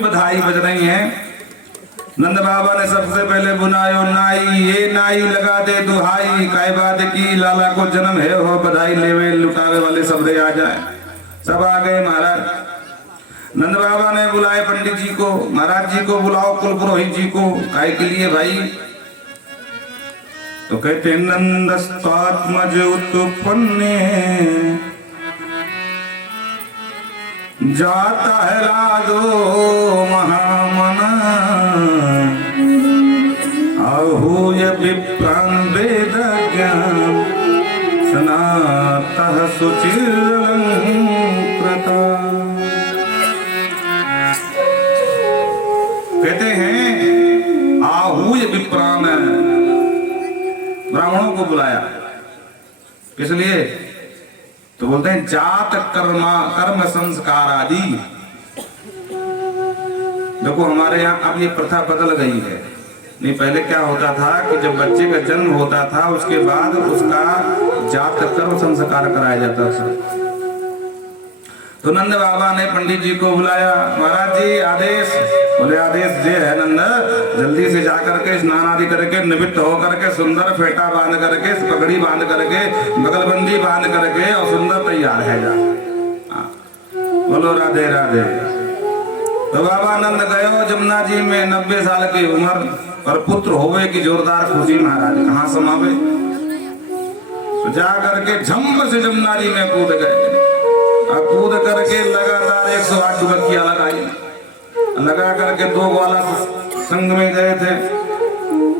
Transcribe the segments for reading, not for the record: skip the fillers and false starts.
बधाई बज रही है। नंद बाबा ने सबसे पहले बुनायो नाई, ये नाई लगा दे दुहाई, काय बात की लाला को जन्म है हो, बधाई लेवे लुटावे वाले सबरे आ जाए। सब आ गए महाराज। नंद बाबा ने बुलाए पंडित जी को, महाराज जी को बुलाओ, कुल पुरोहित जी को। काय के लिए भाई? तो कहते नंदस्तात्मज उत्पन्ने जाता है लादो महामना, आहूय विप्रां वेद ज्ञान सनातः सुचिरलंकृता। कहते हैं आहूय विप्रां, ब्राह्मणों को बुलाया। किस लिए? तो बोलते हैं जात कर्म संस्कार आदि। देखो हमारे यहाँ अब ये प्रथा बदल गई है। नहीं पहले क्या होता था कि जब बच्चे का जन्म होता था उसके बाद उसका जात कर्म संस्कार कराया जाता था। तो नंद बाबा ने पंडित जी को बुलाया। महाराज जी आदेश। बोले आदेश ये है नंद, जल्दी से जाकर के स्नान आदि करके निवृत्त होकर के सुंदर फेटा बांध करके, पगड़ी बांध करके, बगलबंदी बांध करके और सुंदर तैयार है जा। बोलो राधे राधे। तो बाबा नंद गयो जमुना जी में 90 साल की उम्र और पुत्र होवे की जोरदार खुशी। महाराज कहाँ समावे? तो जा करके झम्म से जमुना जी में कूद गए। कूद करके लगातार 108 डुबकियां लगाई। लगा करके 2 ग्वाला संग में गए थे।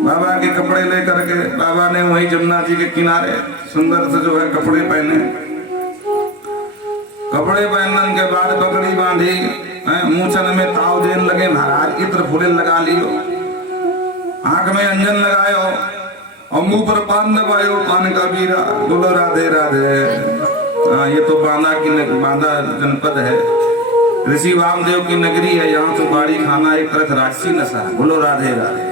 बाबा के कपड़े लेकर के बाबा ने वही जमुना जी के किनारे सुंदर से जो है कपड़े पहने। कपड़े पहनने के बाद पगड़ी बांधी, मूछन में ताव देने लगे। महाराज इत्र फूले लगा लियो, आंख में अंजन लगायो और मुंह पर पान दबायो, पान का बीरा। बोलो राधे राधे। ये तो बांदा जनपद है, ऋषि वामदेव की नगरी है। यहाँ सुपारी खाना एक तरह राक्षसी नशा है। बोलो राधे राधे।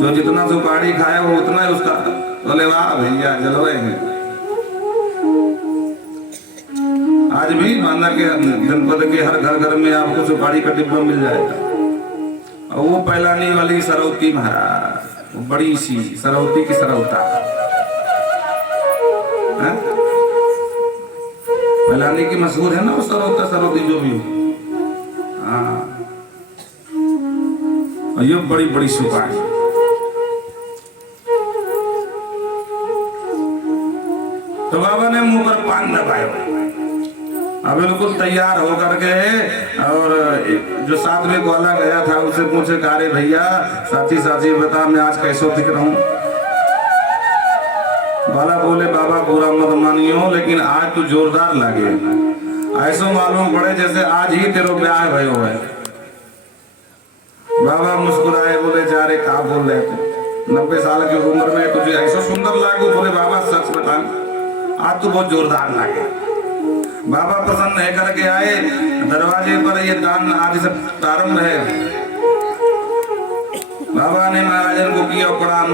जो जितना सुपारी खाए वो उतना ही उसका। बोले वाह भैया जल रहे हैं। आज भी बांदा के जनपद के हर घर में आपको सुपारी का डिब्बा मिल जाएगा। और वो पैलानी वाली सरौती महाराज, बड़ी सी सरौती की सरौता, फैलाने की मशहूर है ना वो सरौता सरौती जो भी हो। और ये बड़ी बड़ी सुपारी। तो बाबा ने मुंह पर पान दबाया। अब बिल्कुल तैयार होकर के, और जो साथ में ग्वाला गया था उसे पूछे अरे भैया साथी साथी बता मैं आज कैसे दिख रहा हूँ? बाला बोले बाबा बुरा मत मानियो, लेकिन आज तू जोरदार लगे। ऐसो मालूम पड़े जैसे आज ही तेरो ब्याह भयो है। बाबा मुस्कुराए, बोले जा रे का बोल रहे थे? 90 साल की उम्र में तुझे ऐसा सुंदर लागू? बोले बाबा सच बता, आज तू बहुत जोरदार लागे। बाबा प्रसन्न है करके आए। दरवाजे पर ये दान आदि से प्रारंभ है। बाबा ने महाराजन को किया प्रणाम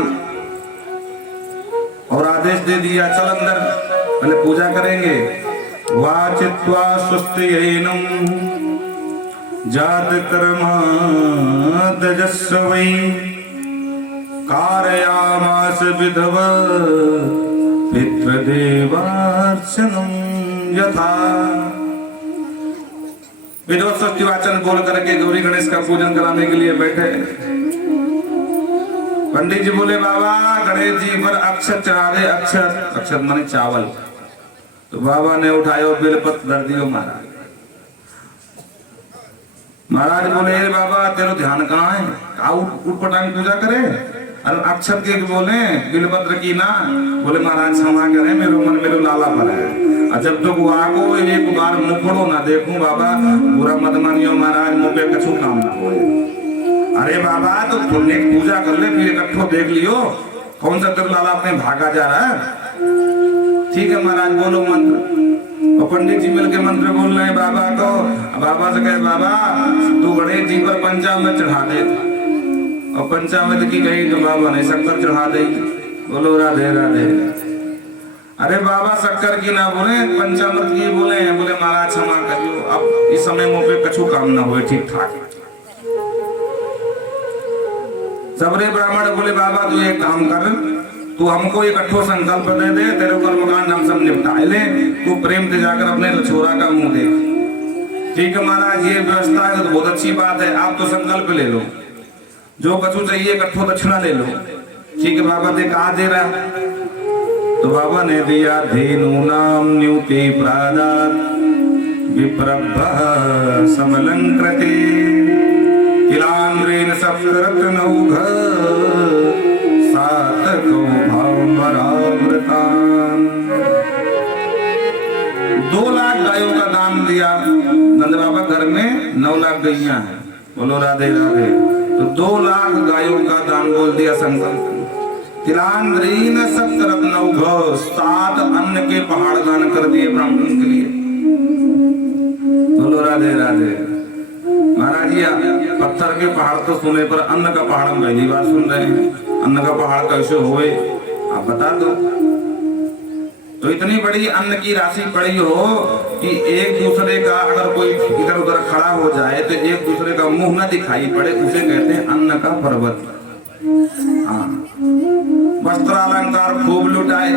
और आदेश दे दिया चल अंदर पहले पूजा करेंगे। वाचित्वा स्वस्त्यैनं जात कर्मा तेजस्वी कारयामास विधव पितृदेवार्चनं यथा। विधवा स्वस्ति वाचन बोल करके गौरी गणेश का पूजन कराने के लिए बैठे। पंडित जी बोले बाबा गणेश जी पर अक्षत चढ़ा दे। अक्षत माने चावल। तो बाबा ने उठायो बेलपत्र धर दियो महाराज। महाराज बोले बाबा तेरो ध्यान कहाँ है? उठपटांग पूजा करे। अरे अक्षत के बोले बेलपत्र की ना। बोले महाराज क्षमा करे मेरो मन मेरो लाला पर है। जब तक वो आगो एक बार मुंह फोड़ो ना देखूं बाबा, बुरा मत मानियो महाराज, मुंह पे कछु काम ना हो। अरे बाबा तो तुमने पूजा कर ले फिर इकट्ठो देख लियो कौन सा तेरा लाला अपने भागा जा रहा है। ठीक है महाराज बोलो मंत्र। और पंडित जी मिलके मंत्र बोल रहे हैं बाबा को। बाबा से कहे बाबा तू गणेश जी पर पंचामृत चढ़ा दे। और पंचामृत की कही तो बाबा ने शक्कर चढ़ा दी। बोलो राधे राधे। अरे बाबा शक्कर की ना बोले पंचामृत की बोले हैं। बोले महाराज क्षमा करिए इस समय मुंह पे कछु काम ना हुए ठीक ठाक। सबरे ब्राह्मण बोले बाबा तू एक काम कर, तू हमको एक अठो संकल्प दे दे, तेरे कर्मकांड हम सब निपटाए ले, तू प्रेम से जाकर अपने छोरा का मुंह देख। ठीक है महाराज ये व्यवस्था है तो बहुत अच्छी बात है, आप तो संकल्प ले लो, जो कछु चाहिए इकट्ठो दक्षिणा ले लो। ठीक है बाबा दे, कहा दे रहा? तो बाबा ने दिया धेनु नाम न्यूति प्रादात विप्रभ समलंकृते तिलांद्रेन सप्तरत्नौघ सातको भावपरावृतान्। 2 लाख गायों का दान दिया। नंद बाबा घर में 9 लाख गैया हैं, बोलो राधे राधे। तो 2 लाख गायों का दान बोल दिया संकल्प। तिलांद्रीन सप्तरत्नौघ 7 अन्न के पहाड़ दान कर दिए ब्राह्मण के लिए, बोलो राधे राधे। महाराज जी पत्थर के पहाड़ तो सुने पर अन्न का पहाड़ हम पहली बार सुन रहे हैं। अन्न का पहाड़ कैसे हुए आप बता दो। तो इतनी बड़ी अन्न की राशि पड़ी हो कि एक दूसरे का अगर कोई इधर उधर खड़ा हो जाए तो एक दूसरे का मुंह ना दिखाई पड़े, उसे कहते हैं अन्न का पर्वत। हाँ, वस्त्रालंकार खूब लुटाए।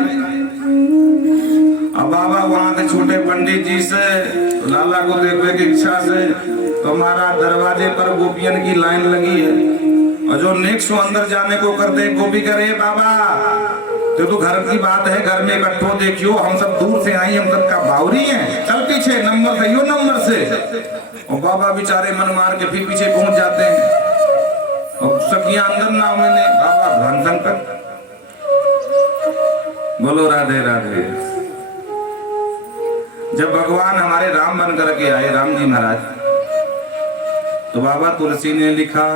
अब बाबा वहां से छोटे पंडित जी से लाला को देखने की इच्छा से तो हमारा दरवाजे पर गोपियन की लाइन लगी है, और जो नेक्स्ट अंदर जाने को करते गोपी करे बाबा तो घर की बात है, घर में इकट्ठो देखियो, हम सब दूर से आई, हम सबका बावरी हैं, चल पीछे नंबर सही हो नंबर से। और बाबा बेचारे मन मार के फिर पीछे पहुंच जाते हैं और सखिया अंदर ना मैंने बाबा धन संकट। बोलो राधे राधे। जब भगवान हमारे राम बन करके आए, राम जी महाराज, तो बाबा तुलसी ने लिखा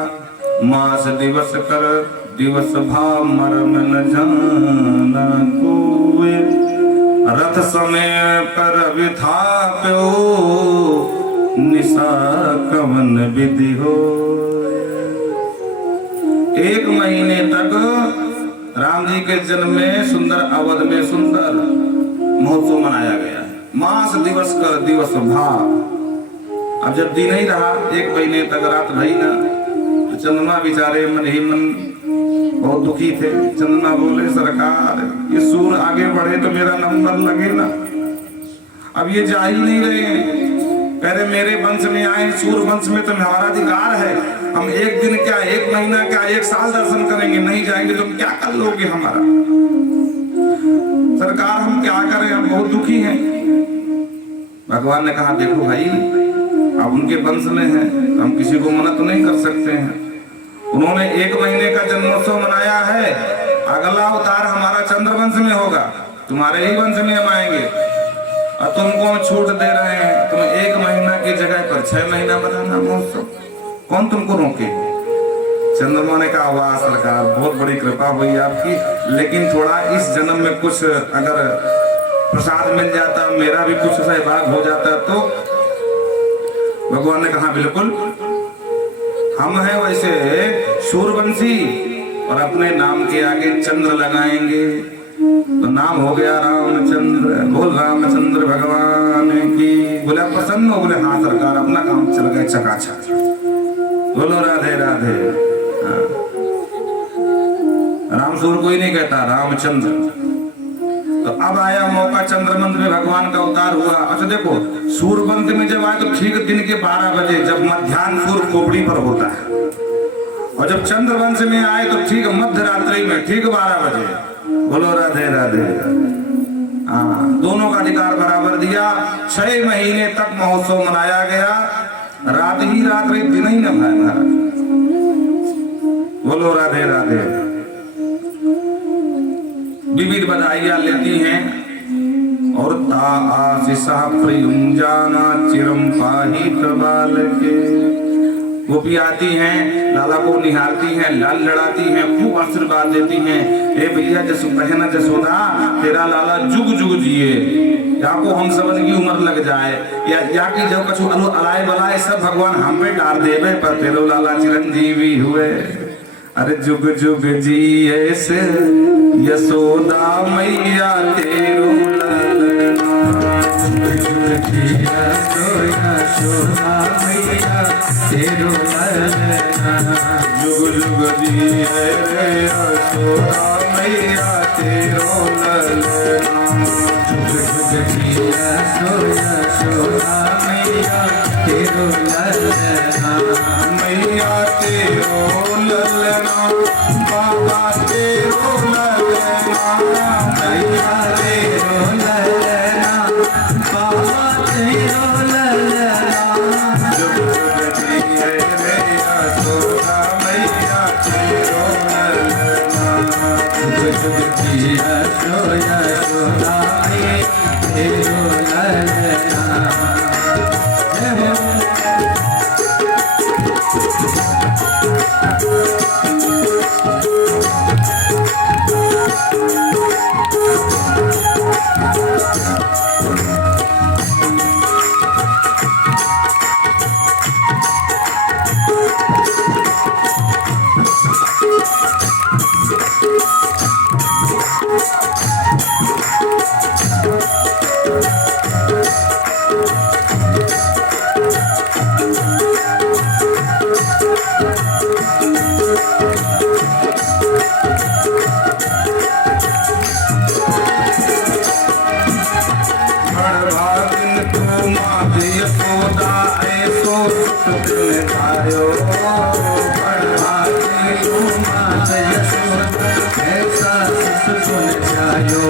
मास दिवस कर दिवस भाव मरम न जाना कोई, रथ समय पर विथाप्यो निशा कवन विधि हो। 1 महीने तक राम जी के जन्म में सुंदर अवध में सुंदर महोत्सव मनाया गया। मास दिवस कर दिवस भाव। अब जब दिन ही रहा 1 महीने तक रात भई ना, तो चंद्रमा बेचारे मन ही मन बहुत दुखी थे। चंद्रमा बोले सरकार ये सूर्य आगे बढ़े तो मेरा नंबर लगे ना, अब ये जा ही नहीं रहे हैं। कह रहे मेरे वंश में आए, सूर्य वंश में तो हमारा अधिकार है, हम 1 दिन क्या 1 महीना क्या 1 साल दर्शन करेंगे, नहीं जाएंगे तो क्या कर लोगे हमारा? सरकार हम क्या करें, हम बहुत दुखी हैं। भगवान ने कहा देखो भाई आप उनके वंश में हैं तो हम किसी को मना तो नहीं कर सकते हैं। उन्होंने 1 महीने का जन्मोत्सव मनाया है, अगला अवतार हमारा चंद्रवंश में होगा, तुम्हारे ही वंश में हम आएंगे, और तुमको हम छूट दे रहे हैं, तुम 1 महीना की जगह पर 6 महीना मनाना महोत्सव, कौन तुमको रोके? चंद्रमा ने कहा वाह सरकार बहुत बड़ी कृपा हुई आपकी, लेकिन थोड़ा इस जन्म में कुछ अगर प्रसाद मिल जाता, मेरा भी कुछ सहभाग हो जाता तो। भगवान ने कहा बिल्कुल, हम हैं वैसे सूर्यवंशी और अपने नाम के आगे चंद्र लगाएंगे तो नाम हो गया रामचंद्र। बोल रामचंद्र भगवान की। बोले प्रसन्न हो? बोले हाँ सरकार, अपना काम चल गए चकाचक। बोलो राधे राधे। हाँ। राम सूर्य कोई नहीं कहता, रामचंद्र। तो अब आया मौका चंद्रवंश में भगवान का अवतार हुआ। अच्छा देखो सूर्यवंश में जब आए तो ठीक दिन के 12 बजे, जब मध्याह्न सूर्य खोपड़ी पर होता है, और जब चंद्रवंश में आए तो ठीक मध्य रात्रि में ठीक 12 बजे। बोलो राधे राधे। हाँ, दोनों का अधिकार बराबर दिया। 6 महीने तक महोत्सव मनाया गया, रात ही रात रही, दिन ही न भाई महाराज। बोलो राधे राधे। विविध बधाइयां लेती हैं और ता आशीषा प्रियम जाना चिरम पाही बाल के। गोपी आती हैं, लाला को निहारती हैं, लाल लड़ाती हैं, खूब आशीर्वाद देती हैं। ए भैया जसो बहना जसोदा, तेरा लाला जुग जुग जिए, या को हम सबन की उम्र लग जाए, या कि जब कछु अलाय बलाय सब भगवान हम पे डाल देवे, पर तेरो लाला चिरंजीवी हुए। अरे जुग जुग जी ऐसे यशोदा मैया तेरो ललना, जुग जुग जी यशोदा मैया तेरो ललना। जुग जुग जिए रे यशोदा मैया तेरो ललना। जुग जुग जिया सो यशोदा मैया तेरो ललना। मैया तेरो ललना बाबा तेरो ललना। मैया तेरो ललना बाबा तेरो ललना। जुग जुग जिए रे यशोदा मैया तेरो ललना। जुग जुग जिया सो यशोदा मैया तेरो ललना। जय हो। बड़ भागिन तू मात यशोदा ऐसो सुख तिन पायो। बड़ भागी तू मात यशोदा ऐसा सुख सुन जायो।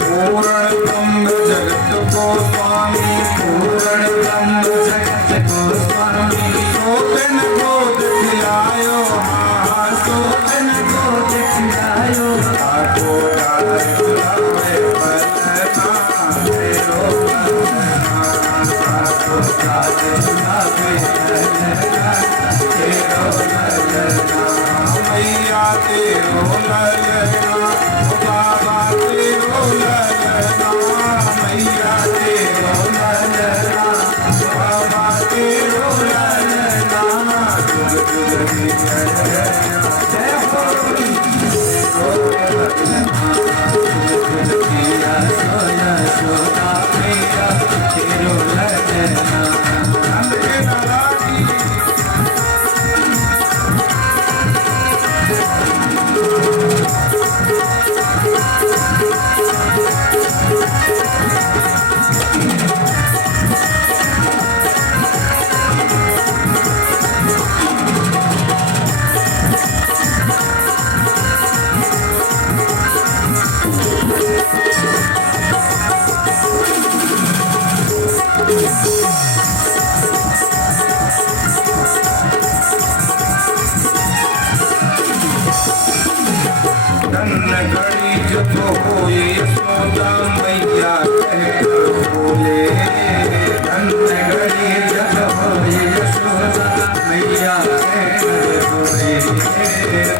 पूर्ण ब्रह्म जगत को स्वामी पूर्ण ब्रह्म जगत को स्वामी सोतन को दिखलायो। हाँ सोतन को दिखलायो। आको डाले बुलावे बलना तेरो ललना। आको डाले बुलावे बलना तेरो ललना। मैया तेरो ललना बाबा तेरो ललना। मैया तेरो ललना बाबा तेरो ललना। जुग जुग जिए रे जय हो। जिया सो यशोदा मैया तेरो ललना। नंद के लाला की धन घड़ी जब होए यशोदा मैया कहकर बोले। धन घड़ी जब होए यशोदा मैया कहकर बोले।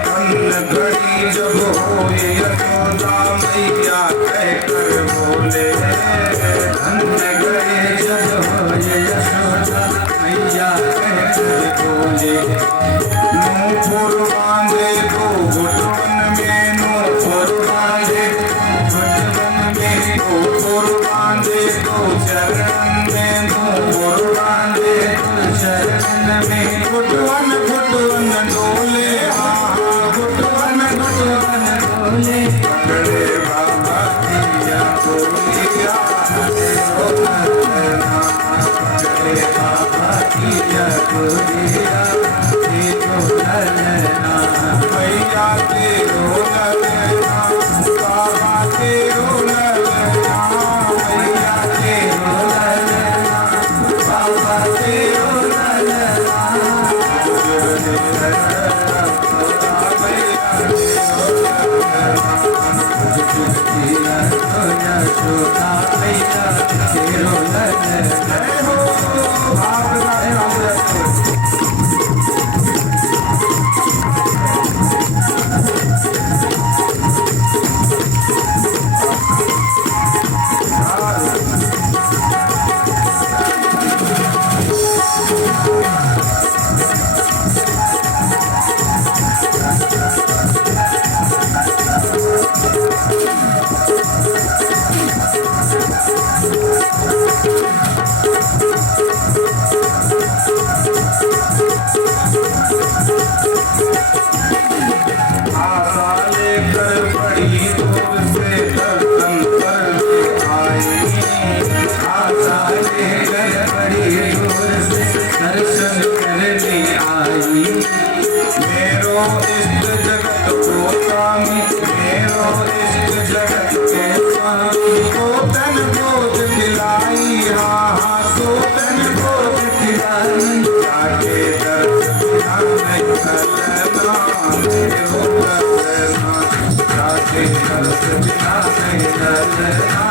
धन घड़ी जब होए यशोदा मैया कहकर बोले। धन घड़ी जब होए यशोदा मैया कहकर बोले। नूपुर बांधे को घुटवन में नूपुर बांधे घुटवन में नूपुर बांधे को चरण में नूपुर बांधे चरण में घुटवन घुटवन डोले। हाँ घुटवन घुटवन बोले। पकड़े बाबा दिया बोलिया तेरो ललना। पकड़े बाबा किया बोलिया तेरो ललना। मैया तेरो ललना बाबा तेरो ललना। मैया तेरो ललना बाबा तेरो ललना। जिया सो यशोदा मैया तेरो ललना। जय हो भाग राम। घर बड़ी दूर से दर्शन करने आई। मेरो इष्ट जगत को स्वामी, मेरो इष्ट जगत के स्वामी, को तन बोझ दिलाई, हाँ को तन बोझ दिलाई, जाके दर्शन नहीं करना मेरो करना, जाके दर्शन नहीं करना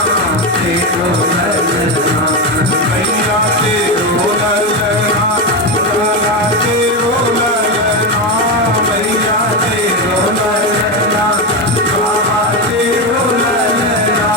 मेरो करना, मैया तेरो ललना, लाला तेरो ललना, मैया तेरो ललना, बाबा तेरो ललना,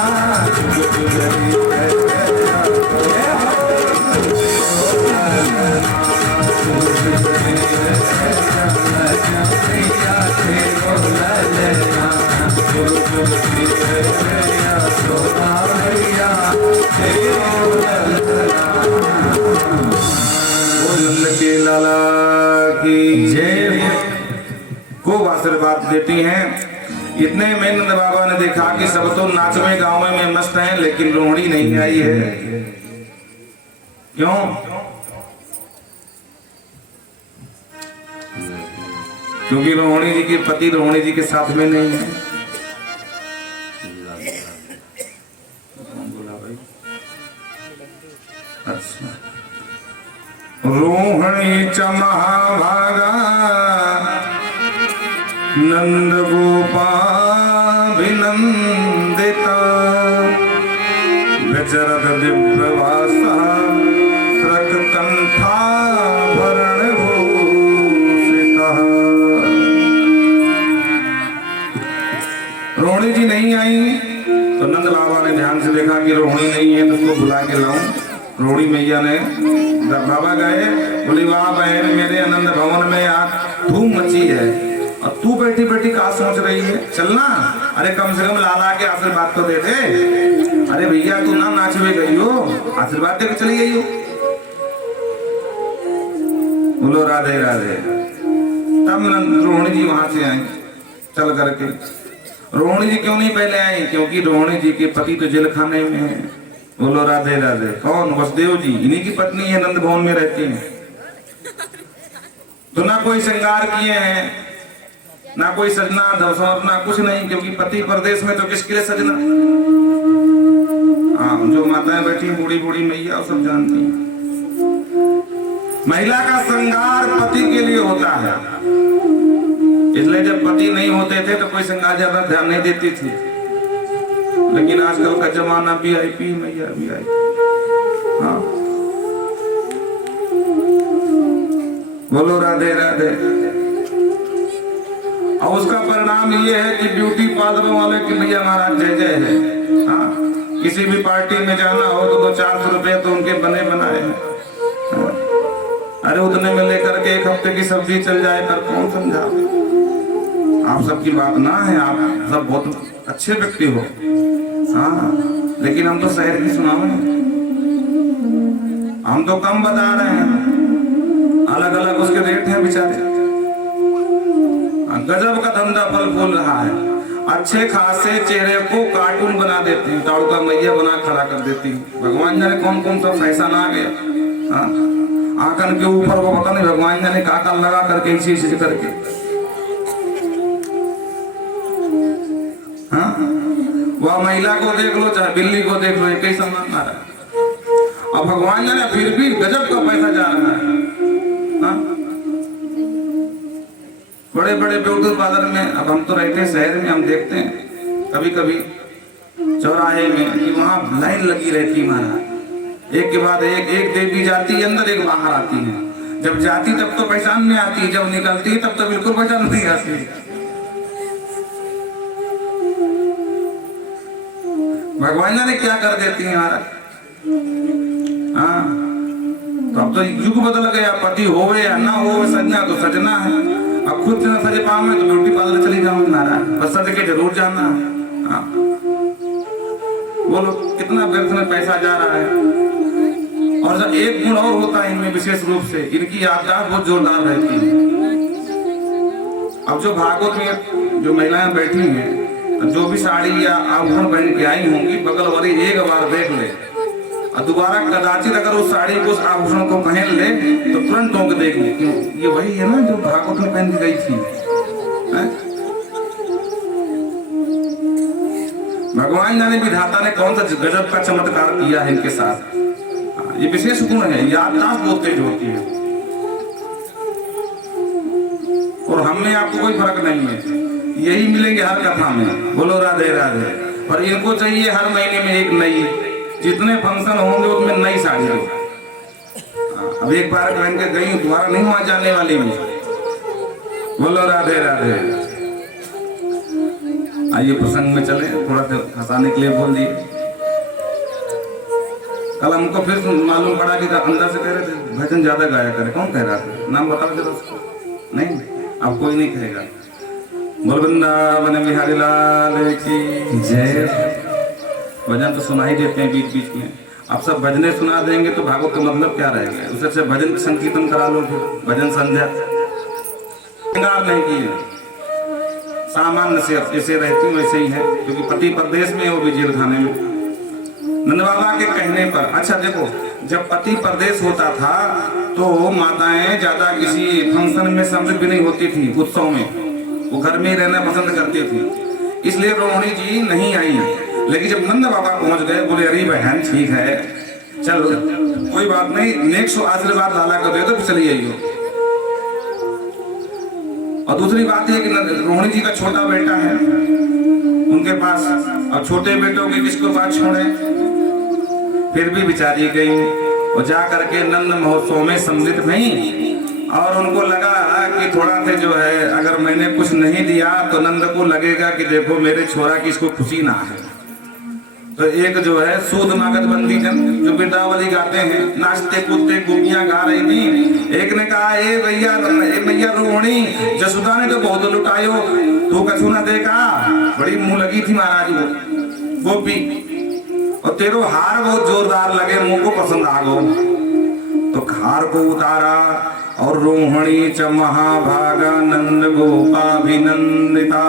के लाला की जय। खूब आशीर्वाद देती हैं। इतने में नंद बाबा ने देखा कि सब तो नाचवे गाँव में मस्त हैं, लेकिन रोहिणी नहीं आई है। क्यों? क्योंकि रोहिणी जी के पति रोहिणी जी के साथ में नहीं है। अच्छा, रोहिणी च महाभागा नंद गोपाभिनंदिता, विचरत दिव्यवासा कंठाभरण भूषिता। रोहिणी जी नहीं आई तो नंद बाबा ने ध्यान से देखा कि रोहिणी नहीं है, तो उसको बुला के लाऊं। रोहिणी मैया ने बाबा गए, बोली वाह बहन, मेरे आनंद भवन में आज धूम मची है और तू बैठी बैठी क्या सोच रही है, चलना। अरे कम से कम लाला के आशीर्वाद तो दे दे। अरे भैया तू ना नाचवे गई हो, आशीर्वाद देकर चली गई हो। बोलो राधे राधे। तब रोहिणी जी वहां से आई चल करके। रोहिणी जी क्यों नहीं पहले आई? क्योंकि रोहिणी जी के पति तो जेल खाने में है। बोलो राधे राधे। कौन? वसुदेव जी, इन्हीं की पत्नी है, नंद भवन में रहती है। तो ना कोई श्रृंगार किए हैं, ना कोई सजना धवसर, ना कुछ नहीं, क्योंकि पति परदेश में, तो किसके लिए सजना? हाँ, जो माताएं बैठी बूढ़ी बूढ़ी मैया सब जानती हैं। महिला का श्रृंगार पति के लिए होता है, इसलिए जब पति नहीं होते थे तो कोई श्रृंगार ज्यादा ध्यान नहीं देती थी। लेकिन आजकल का जमाना VIP, मैया VIP। हाँ, बोलो राधे राधे। और उसका परिणाम ये है कि ब्यूटी पार्लर वाले की भैया महाराज जय जय है। हाँ, किसी भी पार्टी में जाना हो तो 200-400 रुपए तो उनके बने बनाए हैं। हाँ, अरे उतने में लेकर के एक हफ्ते की सब्जी चल जाए, पर कौन समझा? आप सबकी बात ना है, आप सब बहुत अच्छे व्यक्ति हो। हाँ, लेकिन हम तो शहर की सुनावे, हम तो कम बता रहे हैं, अलग अलग उसके रेट हैं बेचारे। गजब का धंधा फल फूल रहा है। अच्छे खासे चेहरे को कार्टून बना देती हैं, ताड़का मैया बना खड़ा कर देती हैं। भगवान जाने कौन कौन सा फैशन आ गया। हाँ, आंखन के ऊपर वो पता नहीं भगवान जाने काका लगा करके इसी करके। हाँ, वह महिला को देख लो चाहे बिल्ली को देख लो, एक ही समान आ रहा है। और भगवान जाने फिर भी गजब का पैसा जा रहा है। हाँ, बड़े बड़े ब्यूटी पार्लर में, अब हम तो रहते हैं शहर में, हम देखते हैं कभी कभी चौराहे में कि वहां लाइन लगी रहती है महाराज। एक के बाद एक देवी जाती है अंदर, एक बाहर आती है। जब जाती तब तो पहचान में आती है, जब निकलती है तब तो बिल्कुल पहचान नहीं आती। भगवान ने क्या कर देती है महाराज। हाँ, तो अब तो युग बदल गया, पति होवे या ना होवे, सजना तो सजना है। अब खुद से ना सजे पाऊं तो ब्यूटी पार्लर चली जाऊं महाराज, बस सज के जरूर जाना। हाँ, बोलो कितना व्यर्थ में पैसा जा रहा है। और जब एक गुण और होता है इनमें विशेष रूप से, इनकी याददाश्त बहुत जोरदार रहती है। अब जो भागवत में जो महिलाएं बैठी हैं, जो भी साड़ी या आभूषण पहन के आई होंगी, बगल वाली एक बार देख ले और दोबारा कदाचित अगर उस साड़ी को उस आभूषण को पहन ले तो तुरंत टोक देगी, क्यों ये वही है ना जो भागवत में पहन के गई थी। भगवान जाने विधाता ने कौन सा गजब का चमत्कार किया है इनके साथ। ये विशेष गुण है, याददाश्त बहुत तेज होती है और हम में आपको कोई फर्क नहीं है, यही मिलेंगे हर कथा में। बोलो राधे राधे। और इनको चाहिए हर महीने में एक नई, जितने फंक्शन होंगे उनमें नई साड़ी हो। अब एक बार पहन के गई, दोबारा नहीं वहां जाने वाली मैं। बोलो राधे राधे। आइए प्रसंग में चले, थोड़ा सा हंसाने के लिए बोल दिए। कल हमको फिर मालूम पड़ा कि अंदर से कह रहे थे भजन ज्यादा गाया करे। कौन कह रहा था? नाम बता दे उसको। नहीं, अब कोई नहीं कहेगा। बोल वृंदावन बिहारी लाल की जय। भजन तो सुना ही देते हैं बीच बीच में। आप सब भजने सुना देंगे तो भागवत का मतलब क्या रहेगा? उससे अच्छा भजन संकीर्तन करा लो, फिर भजन संध्या श्रृंगार नहीं किए, सामान्य से जैसे रहती हूँ वैसे ही है, क्योंकि पति परदेश में वो भी जेल खाने में। नंद बाबा के कहने पर, अच्छा देखो, जब पति परदेश होता था तो माताएं ज्यादा किसी फंक्शन में सम्मिलित भी नहीं होती थी, उत्सव में वो घर में ही रहना पसंद करती थी, इसलिए रोहिणी जी नहीं आई। लेकिन जब नंद बाबा पहुंच गए, बोले अरे बहन ठीक है, चल कोई बात नहीं, नेक्स्ट आशीर्वाद लाला को दे दो, चली आइयो। और दूसरी बात है कि रोहिणी जी का छोटा बेटा है उनके पास, और छोटे बेटों के किसको बात छोड़े, फिर भी बिचारी गई और जा करके नंद महोत्सव में सम्मिलित नहीं। और उनको लगा कि थोड़ा सा जो है, अगर मैंने कुछ नहीं दिया तो नंद को लगेगा कि देखो मेरे छोरा की इसको खुशी ना है। तो एक जो है सूद मागत बंदी जन जो बिरदावली गाते हैं, नाचते कूदते गोपियां गा रही थी। एक ने कहा ए भैया रोहिणी, जसुदा ने तो बहुत लुटायो, तू कछु ना देखा। बड़ी मुंह लगी थी महाराज वो गोपी, और तेरो हार बहुत जोरदार लगे, मुंह को पसंद आ गो। तो हार को उतारा और रोहिणी च महाभागा नंद गोपाभिनंदिता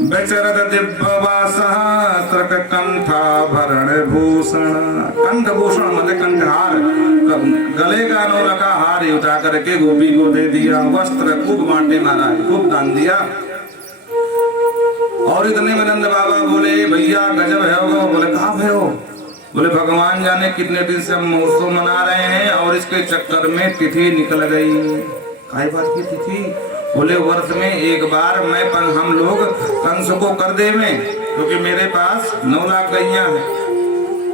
बेचरत दिव्यवासः सहस्रक कंठाभरण भूषण। कंठ भूषण मतलब कंठहार, गले का नौला का हार उठा करके गोपी को दे दिया। वस्त्र खूब बांटे महाराज, खूब दान दिया। और इतने में नंद बाबा बोले भैया गजब है होगा। बोले कहाँ है हो? बोले भगवान जाने कितने दिन से हम महोत्सव मना रहे हैं और इसके चक्कर में तिथि निकल गई। काय बात की तिथि? बोले वर्ष में एक बार हम लोग कंस को कर देवे, क्योंकि मेरे पास 9 लाख गैया है,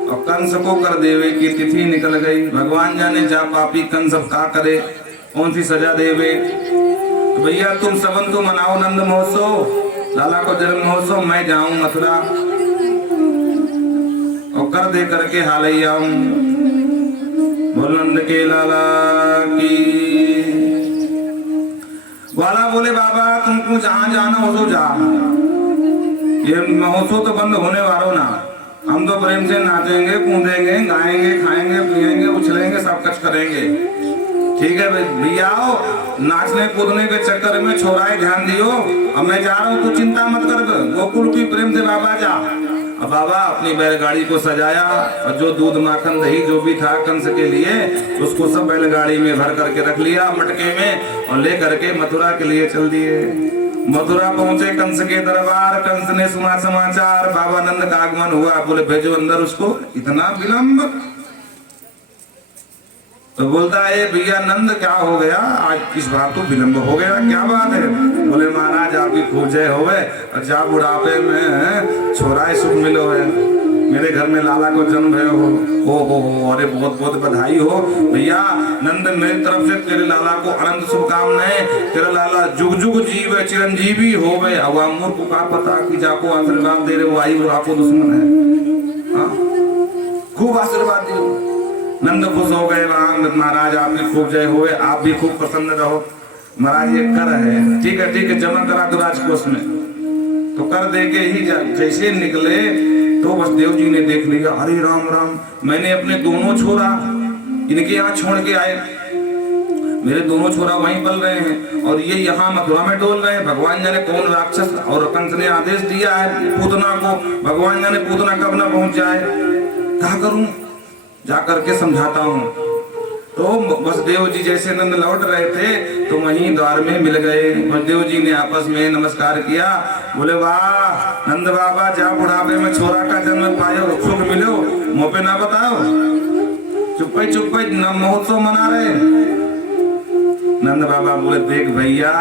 और कंस को कर देवे की तिथि निकल गई। भगवान जाने जा पापी कंस का करे, कौन सी सजा देवे। तो भैया तुम सबन तो मनाओ नंद महोत्सव, लाला को जन्म महोत्सव, मैं जाऊं मथुरा और कर दे करके हाल ही आऊं। बोल नंद के लाला की। ग्वाला बोले बाबा तुमको जहां जाना हो तो जा, ये महोत्सव तो बंद होने वाला ना, हम तो प्रेम से नाचेंगे कूदेंगे गाएंगे खाएंगे पिएंगे उछलेंगे सब कुछ करेंगे। ठीक है भैया, नाचने कूदने के चक्कर में छोराए ध्यान दियो, अब मैं जा रहा हूँ तू चिंता मत कर, गोकुल की प्रेम से बाबा जा। अब बाबा अपनी बैलगाड़ी को सजाया और जो दूध माखन दही जो भी था कंस के लिए उसको सब बैलगाड़ी में भर करके रख लिया मटके में, और ले करके मथुरा के लिए चल दिए। मथुरा पहुंचे कंस के दरबार। कंस ने सुना समाचार, बाबा नंद का आगमन हुआ। बोले भेजो अंदर उसको। इतना विलंब? तो बोलता है भैया नंद क्या हो गया आज, इस बार तो विलंब हो गया, क्या बात है? बोले महाराज आपकी खूब जय होवे, और जा बुढ़ापे में छोराए सुख मिलो है, मेरे घर में लाला को जन्म है हो। अरे बहुत बहुत बधाई हो भैया नंद, मेरी तरफ से तेरे लाला को अनंत शुभकामनाएं, तेरा लाला जुग जुग जीव चिरंजीवी हो गए। अब मूर्ख को क्या पता कि जाको आशीर्वाद दे रहे वो आई वो आपको दुश्मन है। खूब आशीर्वाद दियो। नंद खुश हो गए, महाराज आपकी खूब जय होए, आप भी खूब प्रसन्न रहो। महाराज ये कर है, ठीक है जमा करा दो राजकोष में। तो कर दे के ही जैसे निकले तो बस देव जी ने देख लिया, अरे राम राम, मैंने अपने दोनों छोरा इनके यहाँ छोड़ के आए, मेरे दोनों छोरा वहीं पल रहे हैं और ये यहाँ मथुरा में डोल रहे हैं। भगवान जाने कौन राक्षस, और कंस ने आदेश दिया है पूतना को, भगवान जाने पूतना कब ना पहुंच जाए। क्या करूं? जा करके समझाता हूँ। तो वसुदेव जी जैसे नंद लौट रहे थे तो वहीं द्वार में मिल गए। वसुदेव जी ने आपस में नमस्कार किया, बोले वाह नंद बाबा, जा बुढ़ापे में छोरा का जन्म पायो, सुख मिलो, मुँह पे ना बताओ, चुप न महोत्सव मना रहे। नंद बाबा बोले, देख भैया,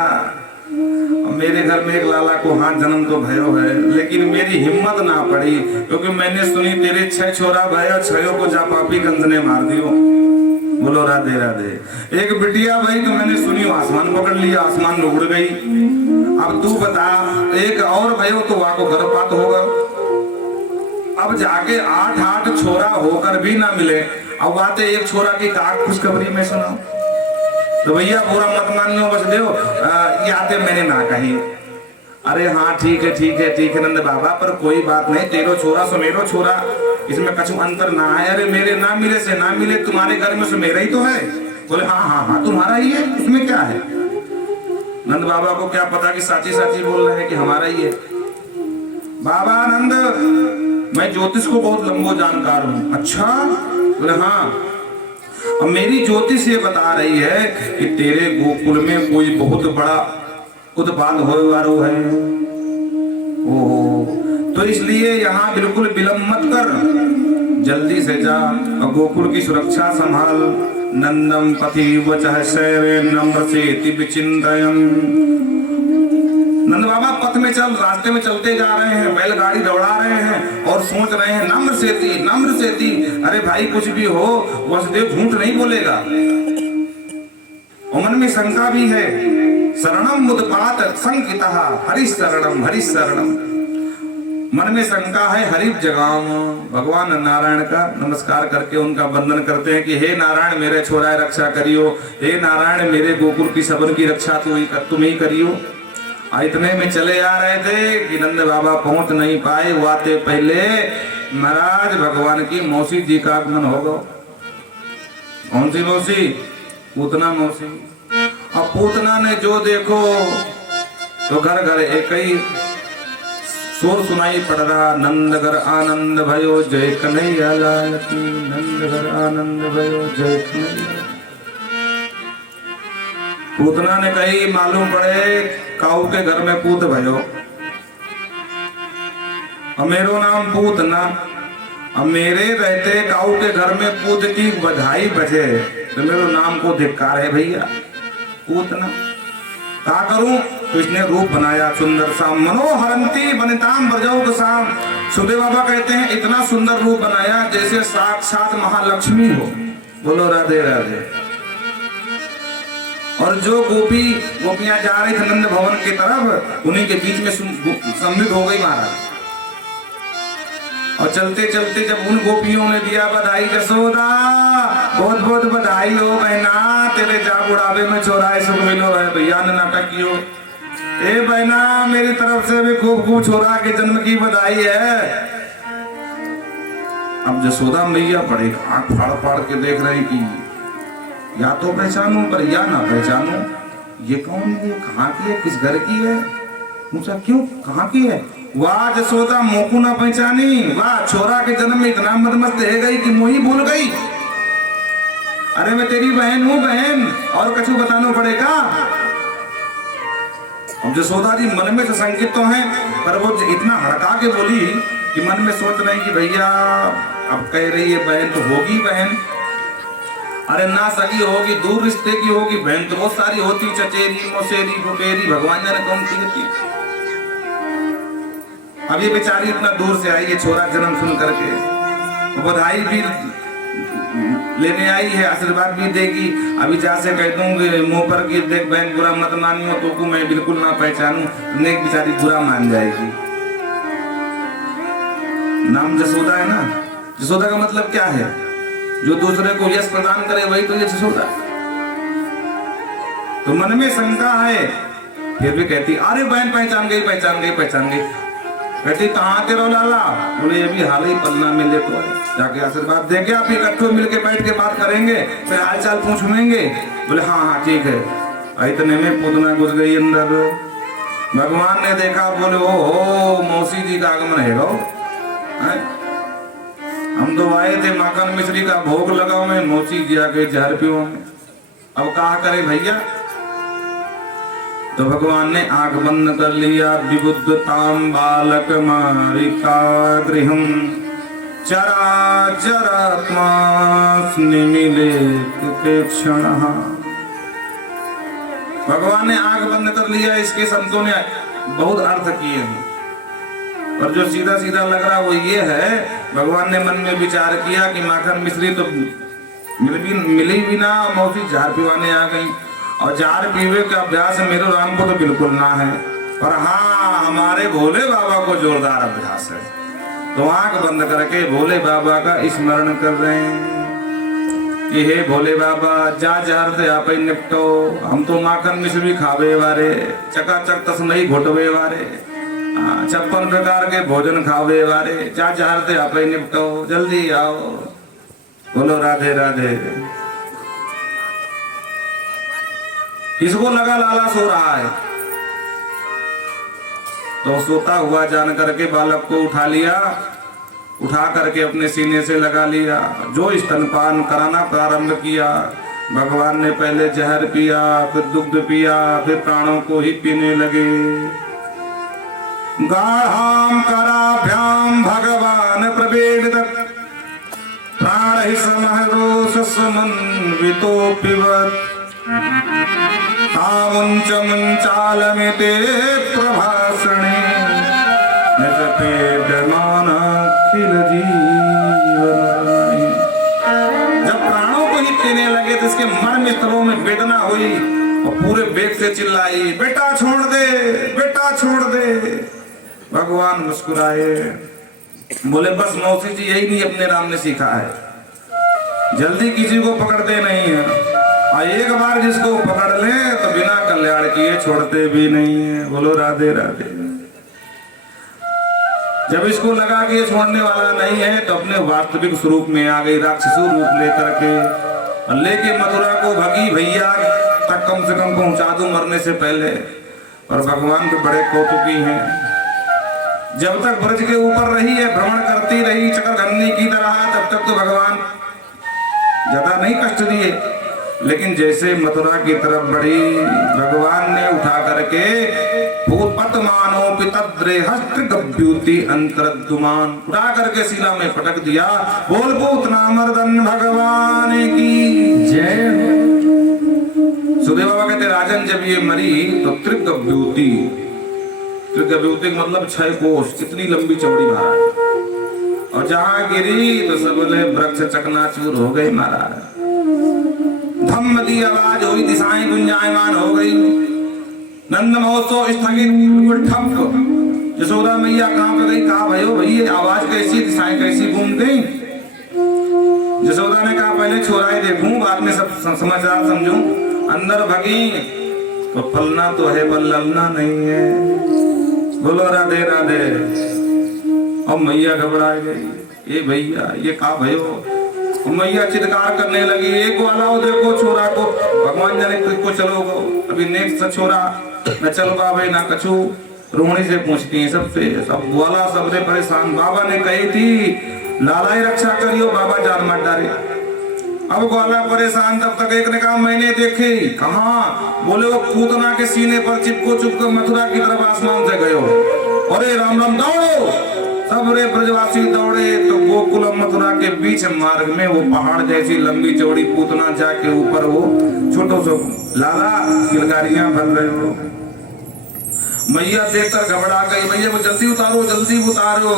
मेरे घर में एक लाला को हाँ जन्म तो भयो है, लेकिन मेरी हिम्मत ना पड़ी, क्योंकि मैंने सुनी तेरे 6 छोरा भयो, 6 को जा पापी कंस ने मार दियो। बोलो राधे राधे। एक बिटिया भाई तो मैंने सुनी आसमान पकड़ लिया, आसमान में उड़ गई। अब तू बता, एक और भयो तो वहां को गर्भपात होगा। अब जाके 8 छोरा होकर भी ना मिले, अब बातें एक छोरा की काक खुशखबरी में सुना। तो भैया बुरा मत मानियो वसुदेव, ये आते मैंने ना कही। अरे हाँ ठीक है नंद बाबा, पर कोई बात नहीं, तेरो छोरा सो मेरो छोरा, इसमें कछु अंतर ना है। अरे मेरे ना मिले से ना मिले, तुम्हारे घर में से मेरा ही तो है। बोले हाँ तुम्हारा ही है, उसमें क्या है। नंद बाबा को क्या पता कि साची बोल रहे हैं कि हमारा ही है। बाबा नंद, मैं ज्योतिष को बहुत लंबो जानकार हूँ। अच्छा, बोले हाँ। अब मेरी ज्योतिष ये बता रही है कि तेरे गोकुल में कोई बहुत बड़ा उत्पाद होने वाला है। ओहो, तो इसलिए यहाँ बिल्कुल विलंब मत कर, जल्दी से जा और गोकुल की सुरक्षा संभाल। नंदम पति वचः शैवे नम्र से विचिंतयन्। नंद बाबा पथ में चल, रास्ते में चलते जा रहे हैं, बैलगाड़ी दौड़ा रहे हैं और सोच रहे हैं नम्र सेती। अरे भाई कुछ भी हो, वसुदेव झूठ नहीं बोलेगा। और मन में शंका भी है। शरणम मुदपात संकितः हरिश शरणम। मन में शंका है, हरिफ जगाम। भगवान नारायण का नमस्कार करके उनका वंदन करते हैं कि हे नारायण मेरे छोरा रक्षा करियो, हे नारायण मेरे गोकुल की सबन की रक्षा तुम ही करियो। इतने में चले आ रहे थे कि नंद बाबा पहुंच नहीं पाए। वो आते पहले महाराज भगवान की मौसी जी का आगमन होगा। कौन सी मौसी? पूतना मौसी। अब पूतना ने जो देखो तो घर एक ही शोर सुनाई पड़ रहा, नंद घर आनंद भयो जय कन्हैया लाल की, नंद घर आनंद भयो जय कन्हैया। पूतना ने कही मालूम पड़े काऊ के घर में पूत भयो, और मेरो नाम पूतना। अब मेरे रहते काऊ के घर में पूत की बधाई बजे तो मेरो नाम को धिक्कार है भैया, पूतना। क्या करूं? तो इसने रूप बनाया सुंदर सा, मनोहरंती वनिताम ब्रजौ शाम। सुखदेव बाबा कहते हैं इतना सुंदर रूप बनाया जैसे साक्षात महालक्ष्मी हो। बोलो राधे राधे। और जो गोपियां जा रही थी नंद भवन की तरफ, उन्हीं के बीच में सम्मिलित हो गई महाराज। और चलते चलते जब उन गोपियों ने दिया बधाई, जसोदा बहुत बहुत बधाई हो बहना, तेरे जा बुढ़ावे में छोरा सुख मिलो है। भैया ने नाटक कियो, ए बहना मेरी तरफ से भी खूब छोरा के जन्म की बधाई है। अब जसोदा मैया बड़े आंख फाड़ के देख रही कि या तो पहचानू पर या ना पहचानू, ये कौन है, कहाँ की है, किस घर की है। पूछा क्यों, कहाँ की है? वाह जसोदा मोकू ना पहचानी, वाह छोरा के जन्म में इतना मदमस्त है गई कि मुही भूल गई। अरे मैं तेरी बहन हूँ बहन, और कछु बताना पड़ेगा। अब जसोदा जी मन में तो संकेत तो है, पर वो इतना हड़का के बोली कि मन में सोच रहे कि भैया अब कह रही है बहन तो होगी बहन। अरे ना सगी होगी, दूर रिश्ते की होगी, बहन तो बहुत सारी होती, चचेरी मौसेरी फुफेरी भगवान जाने कौन सी होती। अब ये बेचारी इतना दूर से आई है छोरा जन्म सुन करके, बधाई भी लेने आई है, आशीर्वाद भी देगी। अभी जा से कह दूंगी मुंह पर कि देख बहन बुरा मत मानियो, तो को मैं बिल्कुल ना पहचानू, नेक बेचारी बुरा मान जाएगी। नाम जसोदा है ना, जसोदा का मतलब क्या है? जो दूसरे को यश प्रदान करे वही तो यश होता। तो मन में शंका है, फिर भी कहती अरे बहन पहचान गई। कहती कहाँ के रो लाला? बोले ये भी हाल ही पन्ना में ले तो जाके आशीर्वाद देंगे, आप इकट्ठे मिलके बैठ के बात करेंगे, फिर हाल चाल पूछेंगे। बोले हाँ ठीक है। इतने में पूतना घुस गई अंदर। भगवान ने देखा, बोले ओ मौसी जी का आगमन है। हम तो आए थे माखन मिश्री का भोग लगाओ में, मौसी जी आके जहर पियो में। अब कहा करे भैया। तो भगवान ने आंख बंद कर लिया। विबुद्धताम बालक मारिका गृहम चराचरात्मा निमिले क्षण। भगवान ने आंख बंद कर लिया। इसके संतों ने बहुत अर्थ किए हैं, और जो सीधा सीधा लग रहा वो ये है, भगवान ने मन में विचार किया कि माखन मिश्री तो मिली भी ना, मौसी जार पिवाने आ गई, और जार पीवे का अभ्यास मेरे राम को तो बिल्कुल ना है, पर हाँ हमारे भोले बाबा को जोरदार अभ्यास है। तो आंख बंद करके भोले बाबा का स्मरण कर रहे हैं कि हे भोले बाबा जा जहर से आप ही निपटो, हम तो माखन मिश्री खावे वारे, चकाचक तस्मई घोटवे वारे, 56 प्रकार के भोजन खावे वारे, जा जहर से आप ही निपटो, जल्दी आओ। बोलो राधे राधे। इसको लगा लाला सो रहा है, तो सोता हुआ जान करके बालक को उठा लिया, उठा करके अपने सीने से लगा लिया। जो स्तनपान कराना प्रारंभ किया, भगवान ने पहले जहर पिया, फिर दुग्ध पिया, फिर प्राणों को ही पीने लगे। गाढ़ाम कराभ्याम भगवान प्रवेदित प्राण ही समहरोष समन्वितो पिबत तामुंच मुंचालमिते प्रभाषणे निजपेदमान अखिल जीवन। जब प्राणों को ही पीने लगे तो इसके मर्म स्थलों में वेदना हुई और पूरे वेग से चिल्लाई, बेटा छोड़ दे, बेटा छोड़ दे। भगवान मुस्कुराए, बोले बस मौसी जी यही नहीं अपने राम ने सीखा है, जल्दी किसी को पकड़ते नहीं है, और एक बार जिसको पकड़ ले तो बिना कल्याण किए छोड़ते भी नहीं है। बोलो राधे राधे। जब इसको लगा कि ये छोड़ने वाला नहीं है तो अपने वास्तविक स्वरूप में आ गई, राक्षसु रूप लेकर के, लेके मथुरा को भगी भैया तक कम से कम पहुंचा दूं मरने से पहले। और भगवान तो बड़े कौतुकी हैं, जब तक ब्रज के ऊपर रही है, भ्रमण करती रही चक्रघन्नी की तरह, तब तक तो भगवान ज्यादा नहीं कष्ट दिए, लेकिन जैसे मथुरा की तरफ बढ़ी, भगवान ने उठा करके भूतपतमानोपितद्रेहस्त्रिगभ्यूति अंतरद्युमान उठा करके शिला में पटक दिया। बोल पूतनामर्दन भगवान की जय हो। सुदेव बाबा कहते राजन जब ये मरी तो त्रिगभ्यूति, त्रिगभ्यूति मतलब 6 कोष, कितनी लंबी चौड़ी महाराज, और जहां गिरी तो सब वृक्ष चकनाचूर हो गए महाराज। धम्मदी आवाज हुई, दिशाएं गुंजायमान हो गई, नंद महोत्सव स्थगित, बिल्कुल ठप। यशोदा मैया कहां पे गई, कहा भयो भैया आवाज कैसी, दिशाएं कैसी घूम गई। यशोदा ने कहा पहले छोराए देखूं, बाद में सब समाचार समझूं। अंदर भगी तो फलना तो है पर ललना नहीं है। बोलो राधे राधे। और मैया घबरा गई, ये भैया ये कहा भयो। मैया चित्कार करने लगी, एक वाला हो देखो छोरा को, भगवान जाने को चलो अभी नेक्स्ट छोरा न चल पावे ना कछु। रोहिणी से पूछती है सबसे, सब वाला सबसे परेशान। बाबा ने कही थी लाला ही रक्षा करियो, बाबा जान मत डारे। अब ग्वाला परेशान, तब तक एक ने कहा मैंने देखे। कहा? बोले वो पूतना के सीने पर चिपको चुपकर मथुरा की तरफ आसमान से गयो। अरे राम राम दौड़ो, सब रे ब्रजवासी दौड़े तो गोकुल मथुरा के बीच मार्ग में वो पहाड़ जैसी लंबी चौड़ी पूतना जाके ऊपर वो छोटो सो लाला किलकारियां बन रहे हो। मैया देखकर घबरा गई, भैया वो जल्दी उतारो जल्दी उतारो।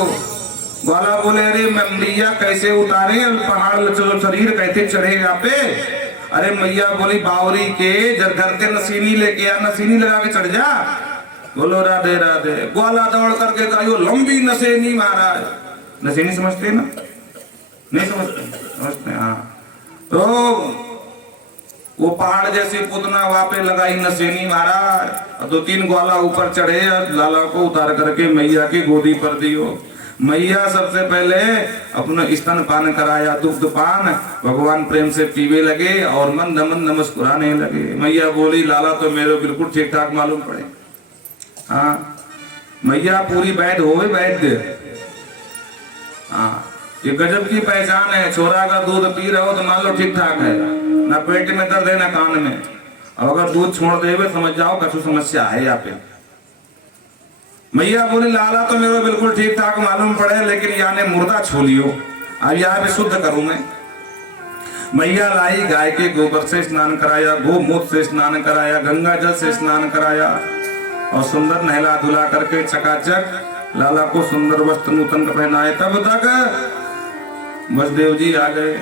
ग्वाला बोले अरे मैया कैसे उतारे, पहाड़ चलो शरीर कैसे चढ़े यहाँ पे। अरे मैया बोली बावरी के घर के नसीनी लेके आ, नसीनी लगा के चढ़ जा। बोलो राधे राधे। ग्वाला दौड़ करके कहा लंबी नसेनी महाराज, नसेनी समझते ना, नहीं समझते हाँ। तो वो पहाड़ जैसी पुतना वहां पे लगाई नसेनी महाराज, 2-3 ग्वाला ऊपर चढ़े, लाला को उतार करके मैया की गोदी पर दियो। मैया सबसे पहले अपना स्तन पान कराया, दुग्ध पान, भगवान प्रेम से पीवे लगे और मंद मंद मुस्कुराने लगे। मैया बोली लाला तो मेरे बिल्कुल ठीक ठाक मालूम पड़े। हाँ मैया पूरी बैठ हो वैद्य। हाँ ये गजब की पहचान है। छोरा का दूध पी रहे हो तो मान लो ठीक ठाक है, ना पेट में दर्द है ना कान में। और अगर दूध छोड़ देवे समझ जाओ कछु समस्या है यहाँ पे। मैया बोली लाला तो मेरे को बिल्कुल ठीक ठाक मालूम पड़े, लेकिन यहाँ ने मुर्दा छू लियो, अब यहाँ पे शुद्ध करूं मैं। मैया लाई, गाय के गोबर से स्नान कराया, गोमूत्र से स्नान कराया, गंगा जल से स्नान कराया और सुंदर नहला धुला करके चकाचक लाला को सुंदर वस्त्र नूतन पहनाए। तब तक बसदेव जी आ गए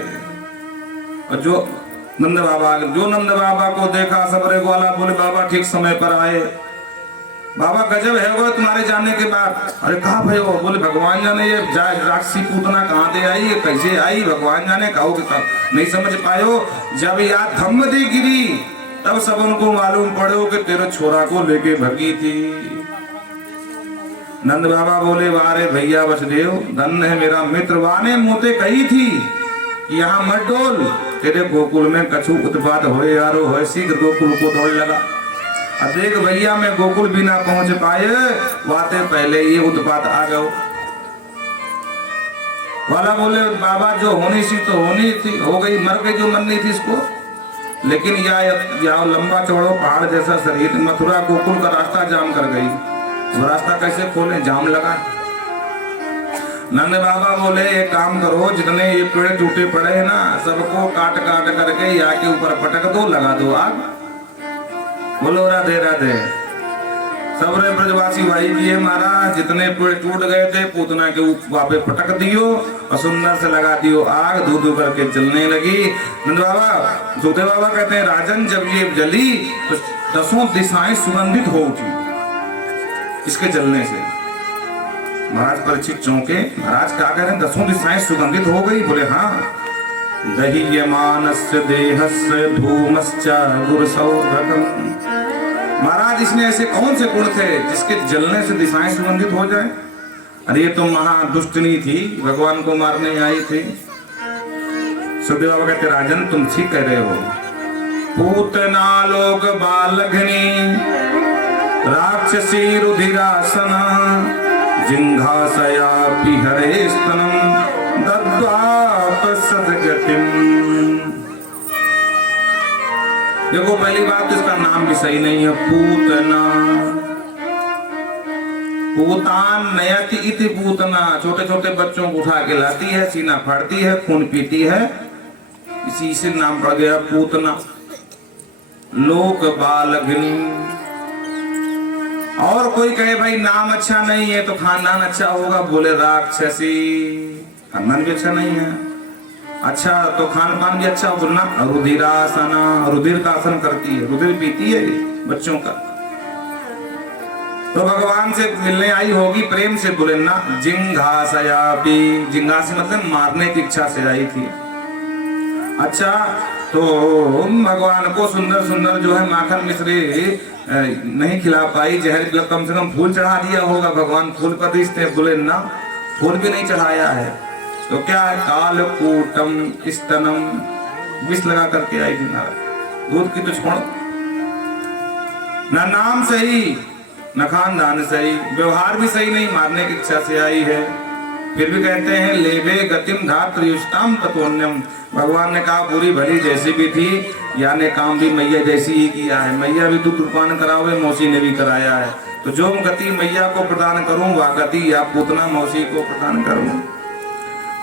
और जो नंद बाबा को देखा सबरे ग्वाला बोले बाबा ठीक समय पर आए। बाबा गजब है वो तुम्हारे जाने के बाद। अरे कहा भाई हो? बोले भगवान जाने ये राक्षसी पूतना कहाँ दे आई, ये कैसे आई भगवान जाने, कहो कि नहीं समझ पायो। जब याद धम्म दे गिरी तब सब उनको मालूम पड़ो कि तेरे छोरा को लेके भगी थी। नंद बाबा बोले वारे भैया बसदेव धन है मेरा मित्र, वाने मोते कही थी कि यहाँ मत डोल, तेरे गोकुल में कछु उत्पात होए यारो होए। शीघ्र गोकुल को दौड़ लगा। अब देख भैया मैं गोकुल भी ना पहुंच पाए, वाते पहले ये उत्पात आ गए। वाला बोले बाबा जो होनी सी तो होनी थी, हो गई, मर गई जो मरनी थी इसको। लेकिन या लंबा चौड़ा पहाड़ जैसा शरीर, मथुरा गोकुल का रास्ता जाम कर गई। वो रास्ता कैसे खोले, जाम लगा। नंद बाबा बोले एक काम करो, जितने ये पेड़ टूटे पड़े हैं ना सबको काट काट करके यहाँ के ऊपर पटक दो, लगा दो आग। बोलो राधे राधे। सब रे ब्रजवासी भाई जी है महाराज, जितने पेड़ टूट गए थे पूतना के ऊपर पे पटक दियो और सुंदर से लगा दियो आग, धू धू करके जलने लगी। नंद बाबा जोते बाबा कहते हैं राजन जब ये जली तो 10 दिशाएं सुगंधित हो उठी इसके जलने से। महाराज परीक्षित चौंके, महाराज क्या कह रहे हैं 10 दिशाएं सुगंधित हो गई? बोले हाँ। दह्यमानस्य देहस्य धूमश्च गुरुसौधकम्। महाराज इसमें ऐसे कौन से गुण थे जिसके जलने से दिशाएं सुगंधित हो जाए? अरे ये तो महादुष्टनी थी, भगवान को मारने आई थी। सुखदेव बाबा कहते राजन तुम ठीक कह रहे हो। पूतना लोक बालघनी राक्षसी रुधिरासना जिंघासया पिहरे स्तनम दद्वाप सदगतिम। देखो पहली बात तो इसका नाम भी सही नहीं है, पूतना। पूतान नयति इति पूतना, छोटे छोटे बच्चों को उठा के लाती है, सीना फाड़ती है, खून पीती है, इसी से नाम पड़ गया पूतना। लोक बालघनी। और कोई कहे भाई नाम अच्छा नहीं है तो खानदान अच्छा होगा, बोले राक्षसी, खानदान भी अच्छा नहीं है, अच्छा तो खान पान भी अच्छा हो ना। रुधिरासना, रुधिर का आसन करती है, रुधिर पीती है बच्चों का। तो भगवान से मिलने आई होगी, प्रेम से बोले ना। जिंघासयापि, जिंघासी मतलब मारने की इच्छा से आई थी। अच्छा तो भगवान को सुंदर सुंदर जो है माखन मिश्री नहीं खिला पाई, जहर कम से कम फूल चढ़ा दिया होगा, भगवान फूल पर रिश्ते, बोले ना फूल भी नहीं चढ़ाया है। तो क्या है, कालकूटम स्तनम, विष लगा करके आई थी नारद। दूध की तो छोड़, ना नाम सही न खानदान सही, व्यवहार भी सही नहीं, मारने की इच्छा से आई है। फिर भी कहते हैं लेवे गतिम धात्रियुष्टाम ततोन्यम। भगवान ने कहा पूरी भली जैसी भी थी, या ने काम भी मैया जैसी ही किया है। मैया भी दूध पान करावे, मौसी ने भी कराया है। तो जो गति मैया को प्रदान करूं वह गति या पूतना मौसी को प्रदान करूं।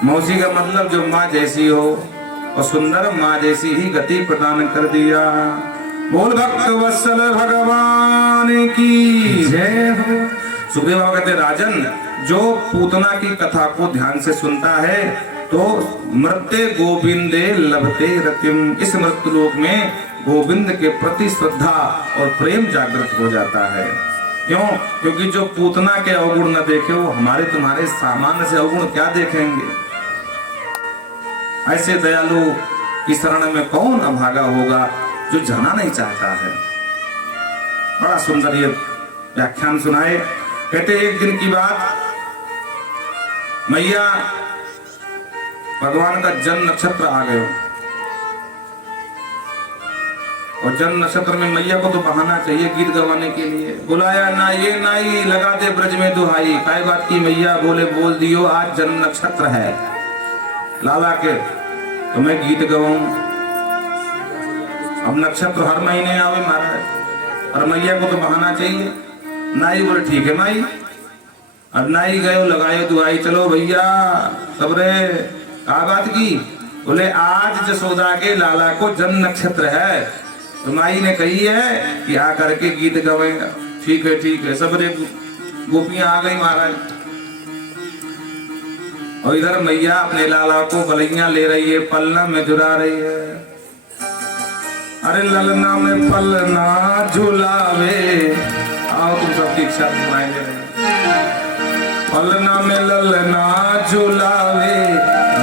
मौसी का मतलब जो माँ जैसी हो, और सुंदर माँ जैसी ही गति प्रदान कर दिया। बोल भक्त वत्सल भगवान की जय हो। सुखदेव बाबा कहते राजन जो पूतना की कथा को ध्यान से सुनता है तो मृत्य गोविंदे लभते रतिम, इस मृत्यु लोक में गोविंद के प्रति श्रद्धा और प्रेम जागृत हो जाता है। क्यों? क्योंकि जो पूतना के अवगुण न देखे वो हमारे तुम्हारे सामान्य से अवगुण क्या देखेंगे। ऐसे दयालु की शरण में कौन अभागा होगा जो जाना नहीं चाहता है। बड़ा सुंदर ये व्याख्यान सुनाए। कहते एक दिन की बात, मैया भगवान का जन्म नक्षत्र आ गए और जन्म नक्षत्र में मैया को तो बहाना चाहिए गीत गवाने के लिए। बुलाया ना ये नाई लगा दे ब्रज में दुहाई, काय बात की मैया? बोले बोल दियो आज जन्म नक्षत्र है। लाला के, तो मैं गीत गवाऊं। अब नक्षत्र हर महीने आवे महाराज, और मैया को तो बहाना चाहिए। नाई बोले ठीक है माई। अब नाई गयो, लगायो दुआई, चलो भैया सबरे का बात की। बोले आज जसोदा के लाला को जन्म नक्षत्र है, तो माई ने कही है कि आ करके गीत गवेगा। ठीक है सबरे गोपियां आ गई महाराज। और इधर मैया अपने लाला को बलैया ले रही है, पलना में झुला रही है। अरे ललना में पलना झुलावे, आओ तुम सबकी इच्छा सुनाएंगे। पलना में ललना झुलावे,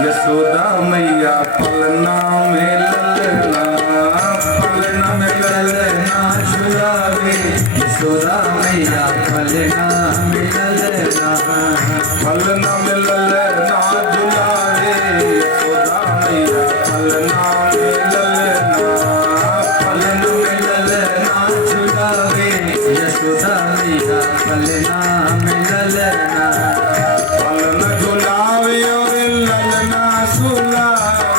यशोदा मैया पलना में ललना, पलना में ललना झुलावे, यशोदा मैया पलना में ललना, पलना में ललना झुलावे, यशोदा मैया पलना में ललना, पलना में ललना झुलावे, यशोदा मैया पलना में ललना। पलना झुलावे और ललना सुलावे,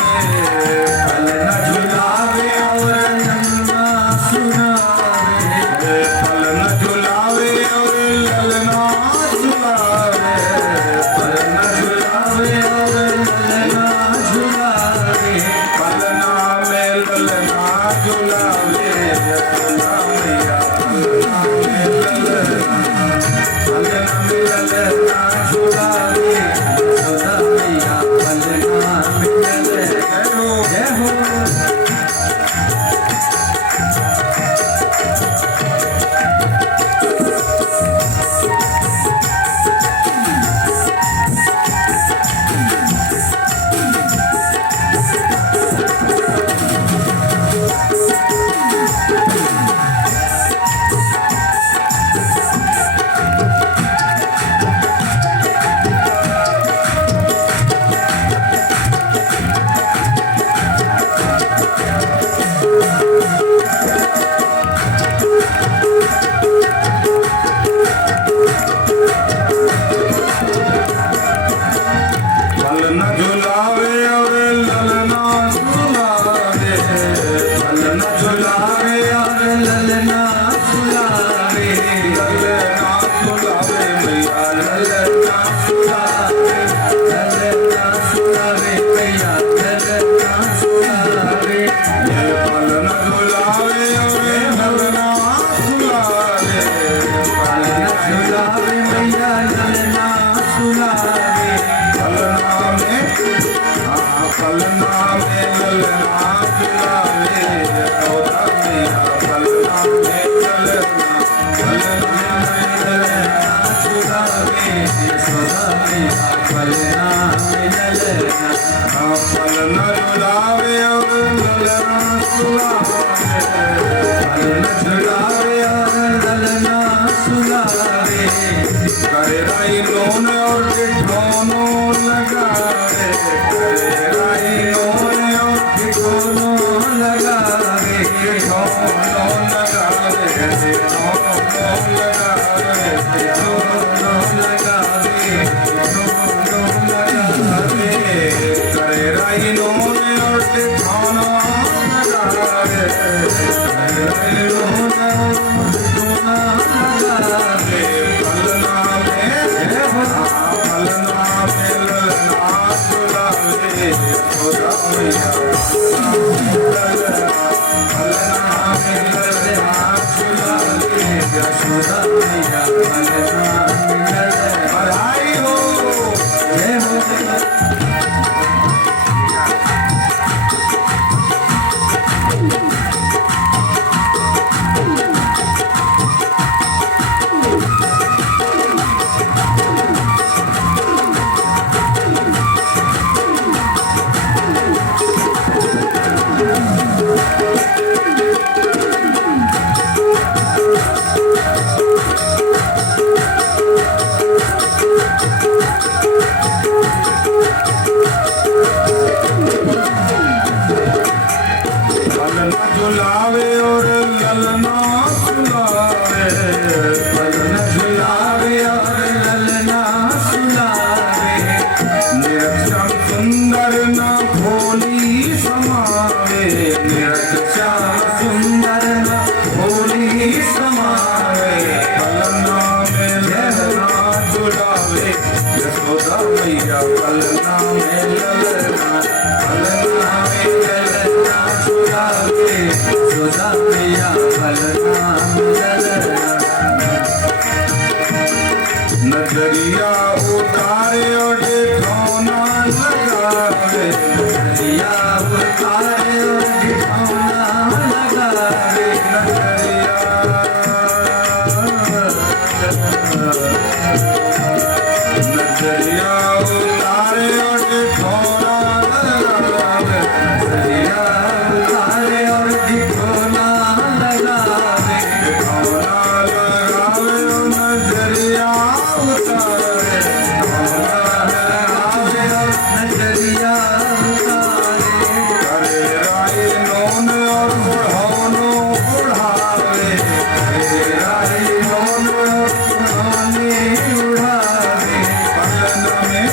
पलना झुलावे और ललना सुनावे, पलना झुलावे और ललना सुलावे, पलना झुलावे और ललना झुलावे, पलना में ललना झुलावे, यशोदा मैया पलना में ललना, पलना में ललना झुलावे, यशोदा मैया पलना में ललना। जय हो पलना झुलावे और ललना सुलावे, पलना झुलावे और ललना झुलावे, ललना सुलावे मैया ललना सुलावे, ललना सुलावे मैया ललना सुलावे, ये पलना झुलावे और ललना सुलावे, पलना झुलावे मैया ललना सुलावे, पलना में पलना में ललना झुलावे, यशोदा मैया पलना में ललना, पलना में ललना झुलावे, यशोदा मैया पलना में ललना। पलना झुलावे और ललना सुलावे, पलना झुलावे और ललना सुलावे, करे राई नून और ठिठोनो लगावे, करे राई नून और ठिठोनो लगावे, ठिठोनो लगावे, ठिठोनो लगावे, ठिठोनो लगावे, ठिठोनो लगावे, करे राई नून और ठिठोनो लगावे, करे राई नून और ठिठोनो लगावे, पलना में पलना में ललना सुलावे, यशोदा मैया पलना में ललना सुलावे, यशोदा मैया पलना में ललना। बधाई हो। जय हो पलना झुलावे और ललना सुलावे, पलना झुलावे और ललना सुलावे, निरक्षर सुंदर निरख श्याम सुंदर न भोली समावे पलना में ललना झुलावे यशोदा मैया पलना में ललना पलना में ललना झुलावे यशोदा मैया पलना में ललना नजरिया उतारे और ठिठौना लगावे नजरिया उतारे और ठिठौना लगावे नजरिया उतारे और ठिठौना लगावे नजरिया उतारे और ठिठौना लगावे ठिठौना लगावे नजरिया नजरिया करे राय नोन और बुढ़ानो बुढ़ावे करे राय नोन बुढ़ाने बुढ़ावे पलना में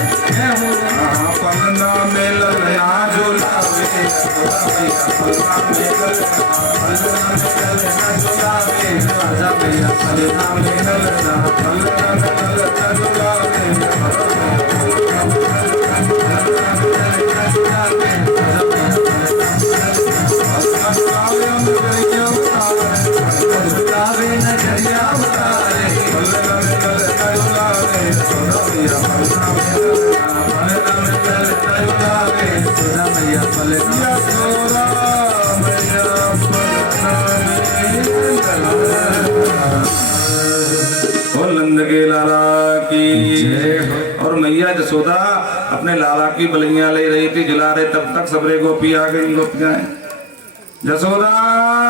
पलना में ललना झुलावे पलना में ललना झुलावे राजा भैया पलना में ललना पलना में ललना झुलावे नजरिया उतारे नंद के लाला की और मैया जसोदा अपने लाला की बलियां ले रही थी जला रहे, तब तक सबरे गोपी आ गई। गोपियां जसोदा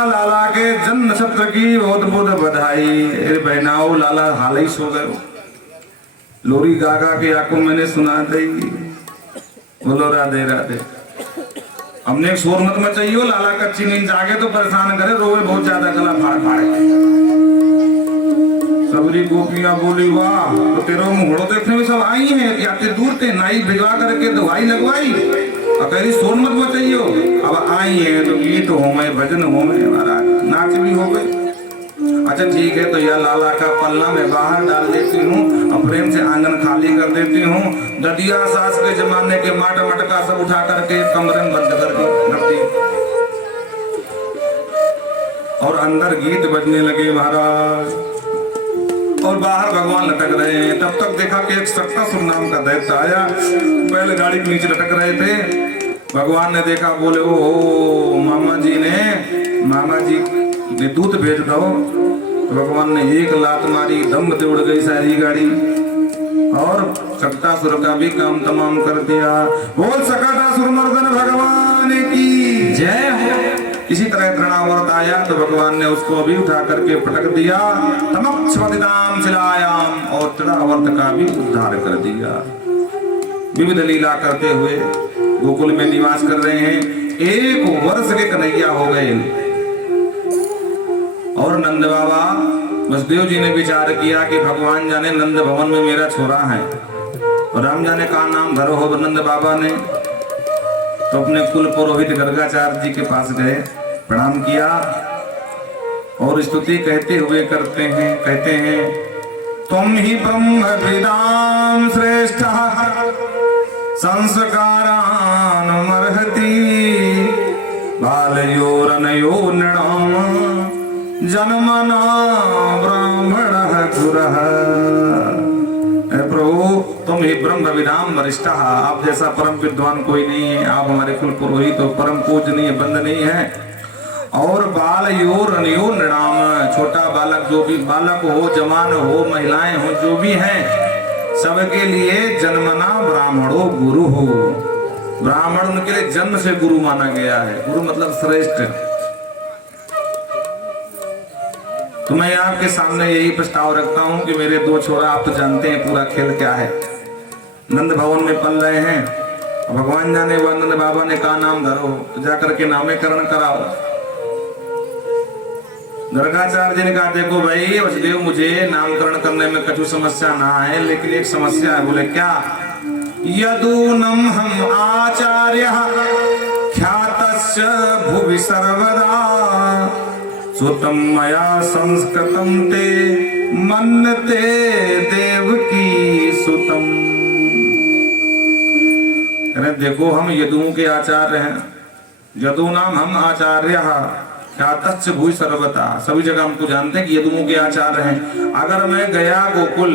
लाला के जन्म नक्षत्र की बहुत बहुत बधाई। अरे बहनाओ लाला हाल ही सो गए, लोरी गागा के आंखों मैंने सुना दी। बोलो राधे राधे। हमने एक शोर मत मचाइयो, लाला कच्ची नींद जागे तो परेशान करे, रोवे बहुत ज्यादा, गला फाड़ फाड़े। सबरी गोपियां बोली वाह, तो तेरा मुहड़ो देखने में सब आई हैं, याते दूर थे नाई भिजवा करके दवाई लगवाई और कह रही शोर मत मचाइयो। अब आई है तो गीत हो में भजन हो में महाराज नाच भी हो गए। अच्छा ठीक है, तो यह लाला का पल्ला मैं बाहर डाल देती हूँ और प्रेम से आंगन खाली कर देती हूँ। ददिया सास के जमाने के माटा मटका सब उठा करके कमरे में बंद कर दी और अंदर गीत बजने लगे महाराज, और बाहर भगवान लटक रहे हैं। तब तक देखा कि एक सक्तासुर नाम का दैत्य आया, बैलगाड़ी के नीचे लटक रहे थे। भगवान ने देखा, बोले ओ मामा जी ने दूत भेज दो। तो भगवान ने एक लात मारी, दम से उड़ गई सारी गाड़ी और सक्तासुर का भी काम तमाम कर दिया। बोल सक्तासुर मर्दन भगवान की जय हो। इसी तरह तृणावर्त आया तो भगवान ने उसको भी उठा करके पटक दिया, तमक्षपतिदाम शिलायाम, और तृणावर्त का भी उद्धार कर दिया। विविध लीला करते हुए गोकुल में निवास कर रहे हैं। 1 वर्ष के कन्हैया हो गए और नंद बाबा वसुदेव जी ने विचार किया कि भगवान जाने नंद भवन में मेरा छोरा है और राम जाने का नाम धरो हो। नंद बाबा ने तो अपने कुल पुरोहित गर्गाचार्य जी के पास गए, प्रणाम किया और स्तुति कहते हुए कहते हैं तुम ही ब्रह्म विदाम श्रेष्ठ संस्कारान मर्हति बालयोरनयो नृणाम जन्मना ब्राह्मण गुरः। प्रभु तुम ही ब्रह्म विदाम वरिष्ठ, आप जैसा परम विद्वान कोई नहीं है, आप हमारे कुल पुरोहित हो, परम पूजनीय बंदनीय है। और बाल योर अनयो नृणाम, छोटा बालक जो भी बालक हो, जवान हो, महिलाएं हो, जो भी हैं सबके लिए जन्मना ब्राह्मणो गुरु हो। ब्राह्मण उनके लिए जन्म से गुरु माना गया है। गुरु मतलब श्रेष्ठ। तो मैं आपके सामने यही प्रस्ताव रखता हूं कि मेरे 2 छोरा, आप तो जानते हैं पूरा खेल क्या है। नंद भवन में पल रहे हैं, भगवान जाने वह नंद बाबा ने कहा नाम धरो, तो जाकर के नामकरण कराओ। गर्गाचार्य जी ने कहा देखो भाई वसुदेव, मुझे नामकरण करने में कछु समस्या ना है, लेकिन एक समस्या है। बोले क्या? यदूनम हम आचार्य ख्यात जातस्य भुवि सर्वदा सुतं मया संस्कृतं ते मन्यते देवकी सुतम। अरे देखो हम यदुओं के आचार्य हैं, यदु नाम हम आचार्य ख्यातस्य भूय सर्वथा, सभी जगह हमको जानते हैं कि यदुओं के आचार्य हैं। अगर मैं गया गोकुल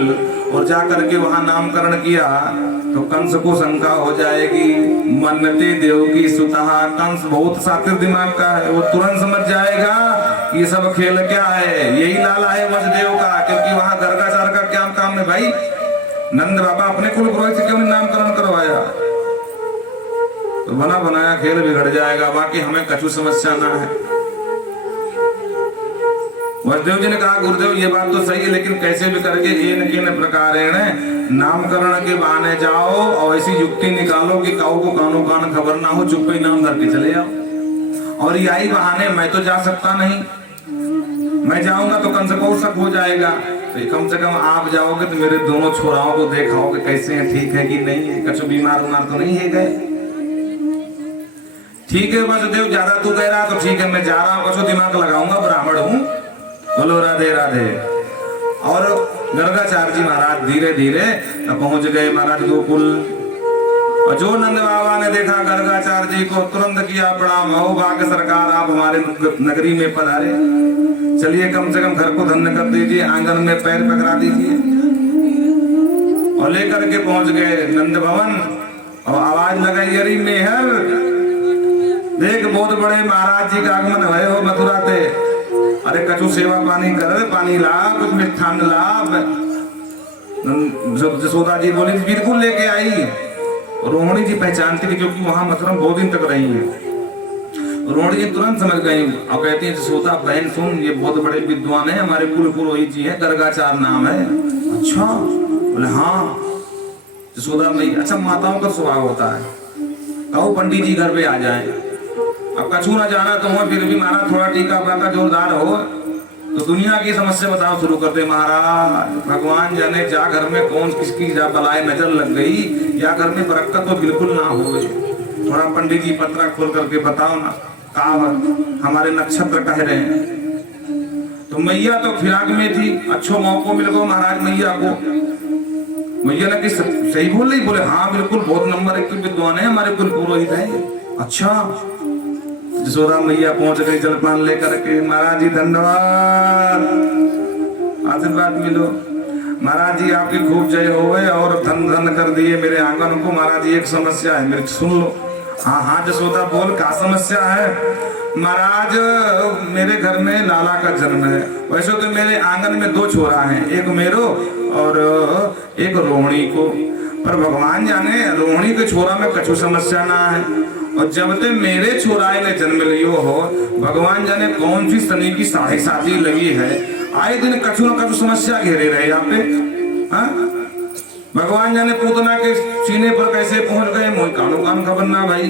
और जाकर के वहां नामकरण किया तो कंस को शंका हो जाएगी, मन्नते देवकी सुतः। कंस बहुत सातिर दिमाग का है, वो तुरंत समझ जाएगा कि ये सब खेल क्या है, यही लाला है वसुदेव का, क्योंकि वहां गर्गाचार का क्या काम है भाई। नंद बाबा अपने कुल पुरोहित से क्यों नहीं नामकरण करवाया, तो बना बनाया खेल बिगड़ जाएगा। बाकी हमें कछु समस्या ना है। वसुदेव जी ने कहा गुरुदेव ये बात तो सही है, लेकिन कैसे भी करके इन प्रकारेण नामकरण के बहाने जाओ और ऐसी युक्ति निकालो कि काऊ को कानो कान खबर ना हो, चुप ही नाम धर के चले जाओ। और यही बहाने मैं तो जा सकता नहीं, मैं जाऊंगा तो कंस को शक हो जाएगा, तो कम से कम आप जाओगे तो मेरे दोनों छोराओं को देखाओगे कैसे हैं, ठीक है कि नहीं है, कछु बीमार उमार तो नहीं है गए। ठीक है वसुदेव, ज्यादा तू कह रहा तो ठीक है, मैं जा रहा हूँ, कछु दिमाग लगाऊंगा, ब्राह्मण हूँ, बोलो राधे राधे। और गर्गाचार्य जी महाराज धीरे धीरे पहुंच गए महाराज गोकुल। और जो नंद बाबा ने देखा गर्गाचार्य जी को, तुरंत किया प्रणाम, हो भाग्य सरकार आप हमारे नगरी में पधारे, चलिए कम से कम घर को धन्य कर दीजिए, आंगन में पैर पकड़ा दीजिए। और लेकर के पहुंच गए नंद भवन और आवाज लगाई, अरे मेहर देख बहुत बड़े महाराज जी का आगमन भय हो मथुरा से, अरे कछु सेवा पानी कर, पानी ला, कुछ मिष्ठान ला। जसोदा जी बोली बिल्कुल लेके आई। रोहिणी जी पहचानती थी क्योंकि वहां मथुरा बहुत दिन तक रही है। रोहिणी जी तुरंत समझ गई और कहती है जसोदा बहन सुन, ये बहुत बड़े विद्वान है, हमारे कुल पुरोहित जी है, गर्गाचार नाम है। अच्छा, बोले हाँ। जसोदा में अच्छा माताओं का स्वभाव होता है, कहो पंडित जी घर पे आ जाए, अब कछु ना जाना तो हुआ, फिर भी महाराज थोड़ा टीका बाका जोरदार हो तो दुनिया की समस्या बताओ शुरू करते। महाराज भगवान जाने जा घर में कौन किसकी जा बलाए नजर लग गई, या घर में बरकत तो बिल्कुल ना हो, थोड़ा पंडित जी पत्रा खोल करके बताओ ना, कहा हमारे नक्षत्र कह रहे हैं। तो मैया तो फिराक में थी, अच्छो मौको मिल गो महाराज मैया को। मैया ने कि सही बोल रही, बोले हाँ बिल्कुल बहुत नंबर 1 विद्वान है, हमारे कुल पुरोहित है। अच्छा, जसोदा मैया पहुंच गई जलपान लेकर के, महाराज जी धन्यवाद, आशीर्वाद मिलो, महाराज जी आपकी खूब जय होवे और धन धन कर दिए मेरे आंगन को। महाराज जी एक समस्या है मेरे, सुन लो। हाँ हाँ जसोदा बोल, क्या समस्या है? महाराज मेरे घर में लाला का जन्म है, वैसे तो मेरे आंगन में 2 छोरा हैं, एक मेरो और एक रोहिणी को, पर भगवान जाने रोहिणी के छोरा में कछु समस्या ना है, और जब तक मेरे छोराए ने जन्म लियो हो, भगवान जाने कौन सी शनि की साढ़े साथी लगी है, आए दिन कछु न कछु समस्या घेरे रहे यहाँ पे। हाँ? भगवान जाने पूतना के सीने पर कैसे पहुंच गए, मोई कानो कान खबर ना भाई।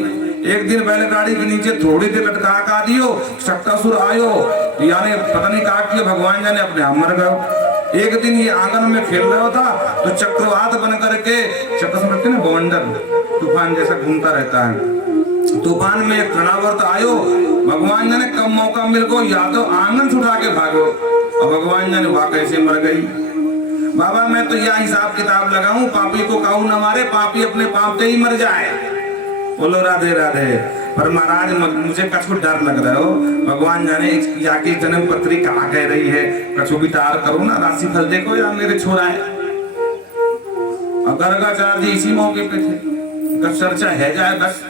एक दिन बैलगाड़ी के नीचे थोड़ी देर लटका का दियो, शक्तासुर आयो, यानी पता नहीं कहा किया, भगवान जाने अपने आप मर गए। एक दिन ये आंगन में खेल रहा था तो चक्रवात बन करके, चक्र समझते ना बवंडर, तूफान जैसा घूमता रहता है, तूफान में एक तनावर्त आयो, भगवान जाने कब मौका मिल गो, या तो आंगन छुड़ा के भागो, और भगवान जाने वहां कैसे मर गई। बाबा मैं तो यह हिसाब किताब लगाऊं, पापी को काऊ न मारे, पापी अपने पाप से ही मर जाए। बोलो राधे राधे। पर महाराज मुझे कछु डर लग रहा हो, भगवान जाने जाके जन्म पत्री कहाँ कह रही है, कछु विचार करो ना, राशि फल देखो या मेरे छोरा है। और गर्गाचार्य जी इसी मौके पे थे, चर्चा है जाए बस।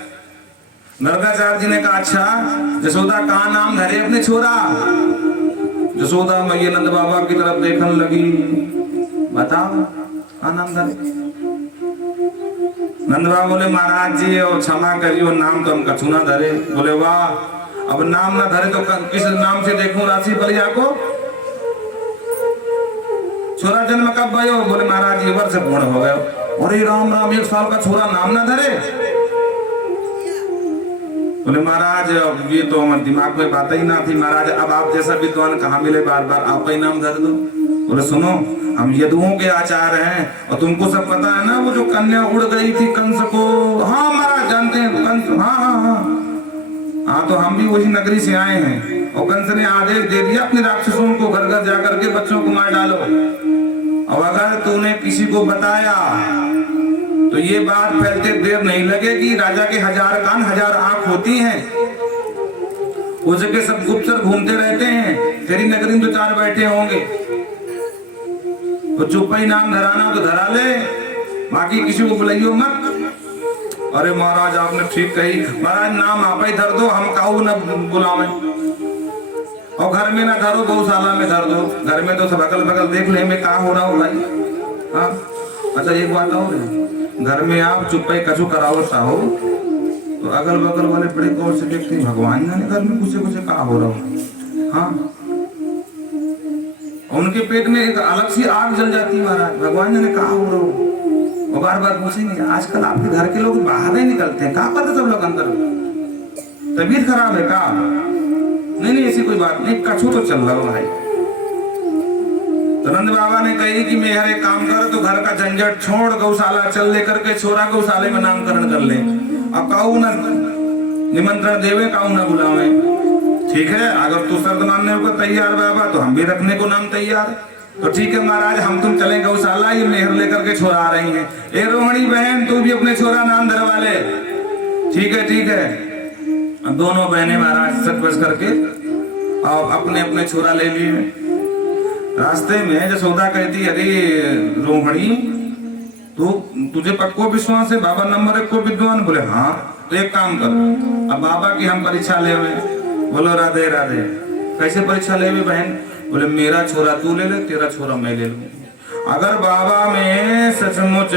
गर्गाचार्य जी ने कहा अच्छा जसोदा कहाँ नाम धरे अपने छोरा? जसोदा मैया नंद बाबा की तरफ देखने लगी, बताओ कहाँ नाम धरे? नंद बाबा बोले महाराज जी और क्षमा करियो, नाम तो हम कछु ना धरे। बोले वाह, अब नाम ना धरे तो किस नाम से देखूं राशि फलिया को? छोरा जन्म कब भयो? बोले महाराज ये वर्ष पूर्ण हो गए। अरे राम राम, 1 साल का छोरा नाम ना धरे? बोले महाराज ये तो हमारे दिमाग में बात ही ना थी महाराज, अब आप जैसा विद्वान कहाँ मिले, बार बार आप ही नाम धर दो। बोले सुनो हम यदुओं के आचार्य हैं, और तुमको सब पता है ना वो जो कन्या उड़ गई थी कंस को? हाँ महाराज जानते हैं कंस, हाँ हाँ हाँ हाँ, तो हम भी वही नगरी से आए हैं और कंस ने आदेश दे दिया अपने राक्षसों को घर घर जाकर के बच्चों को मार डालो। और अगर तूने किसी को बताया तो ये बात फैलते देर नहीं लगेगी। राजा के 1000 कान 1000 आंख होती हैं, वो जगह सब गुप्तचर घूमते रहते हैं। तेरी नगरी में तो 4 बैठे होंगे, तो चुप ही नाम धराना तो धरा ले, बाकी किसी को बुलाइयो मत। अरे महाराज आपने ठीक कही, महाराज नाम आप ही धर दो, हम काऊ न बुलावे। और घर में ना धरो, गौशाला में धर दो। घर में तो सब अगल बगल देख ले मैं कहा हो रहा हूँ भाई। हाँ, अच्छा एक बात और है, घर में आप चुप ही कछु कराओ चाहो तो अगल बगल वाले बड़े गौर से देखते हैं, भगवान जाने घर में कुछ कुछ कहा हो रहा हूँ। हाँ, उनके पेट में एक अलग सी आग जल जाती है महाराज, भगवान जाने कहा हो रहा हूँ। और बार बार पूछेंगे आजकल आपके घर के लोग बाहर नहीं निकलते हैं, कहाँ पर सब लोग अंदर, तबीयत खराब है का? नहीं ऐसी कोई बात नहीं, कछु तो चल रहा हो भाई। तो नंद बाबा ने कही कि मैं हर एक काम कर, तो घर का झंझट छोड़, गौशाला चल लेकर के छोरा गौशाले में नामकरण कर ले। अब काऊ न निमंत्रण देवे, काऊ न बुलावे। ठीक है, अगर तू शर्त मानने को तैयार बाबा तो हम भी रखने को नाम तैयार। तो ठीक है महाराज, हम तुम चले गौशाला, ये मेहर लेकर के छोरा आ रही हैं। ए रोहिणी बहन, तू भी अपने छोरा नाम धरवा ले। ठीक है ठीक है। अब दोनों बहनें महाराज सच बच करके और अपने अपने छोरा ले लिए। रास्ते में जसोदा कहती, अरे रोहिणी तो तुझे पक्को विश्वास है बाबा नंबर 1 को विद्वान? बोले हाँ। तो एक काम कर, अब बाबा की हम परीक्षा ले। बोलो राधे राधे। कैसे परीक्षा ले बहन? बोले मेरा छोरा तू ले ले, तेरा छोरा मैं ले लूं। अगर बाबा में सचमुच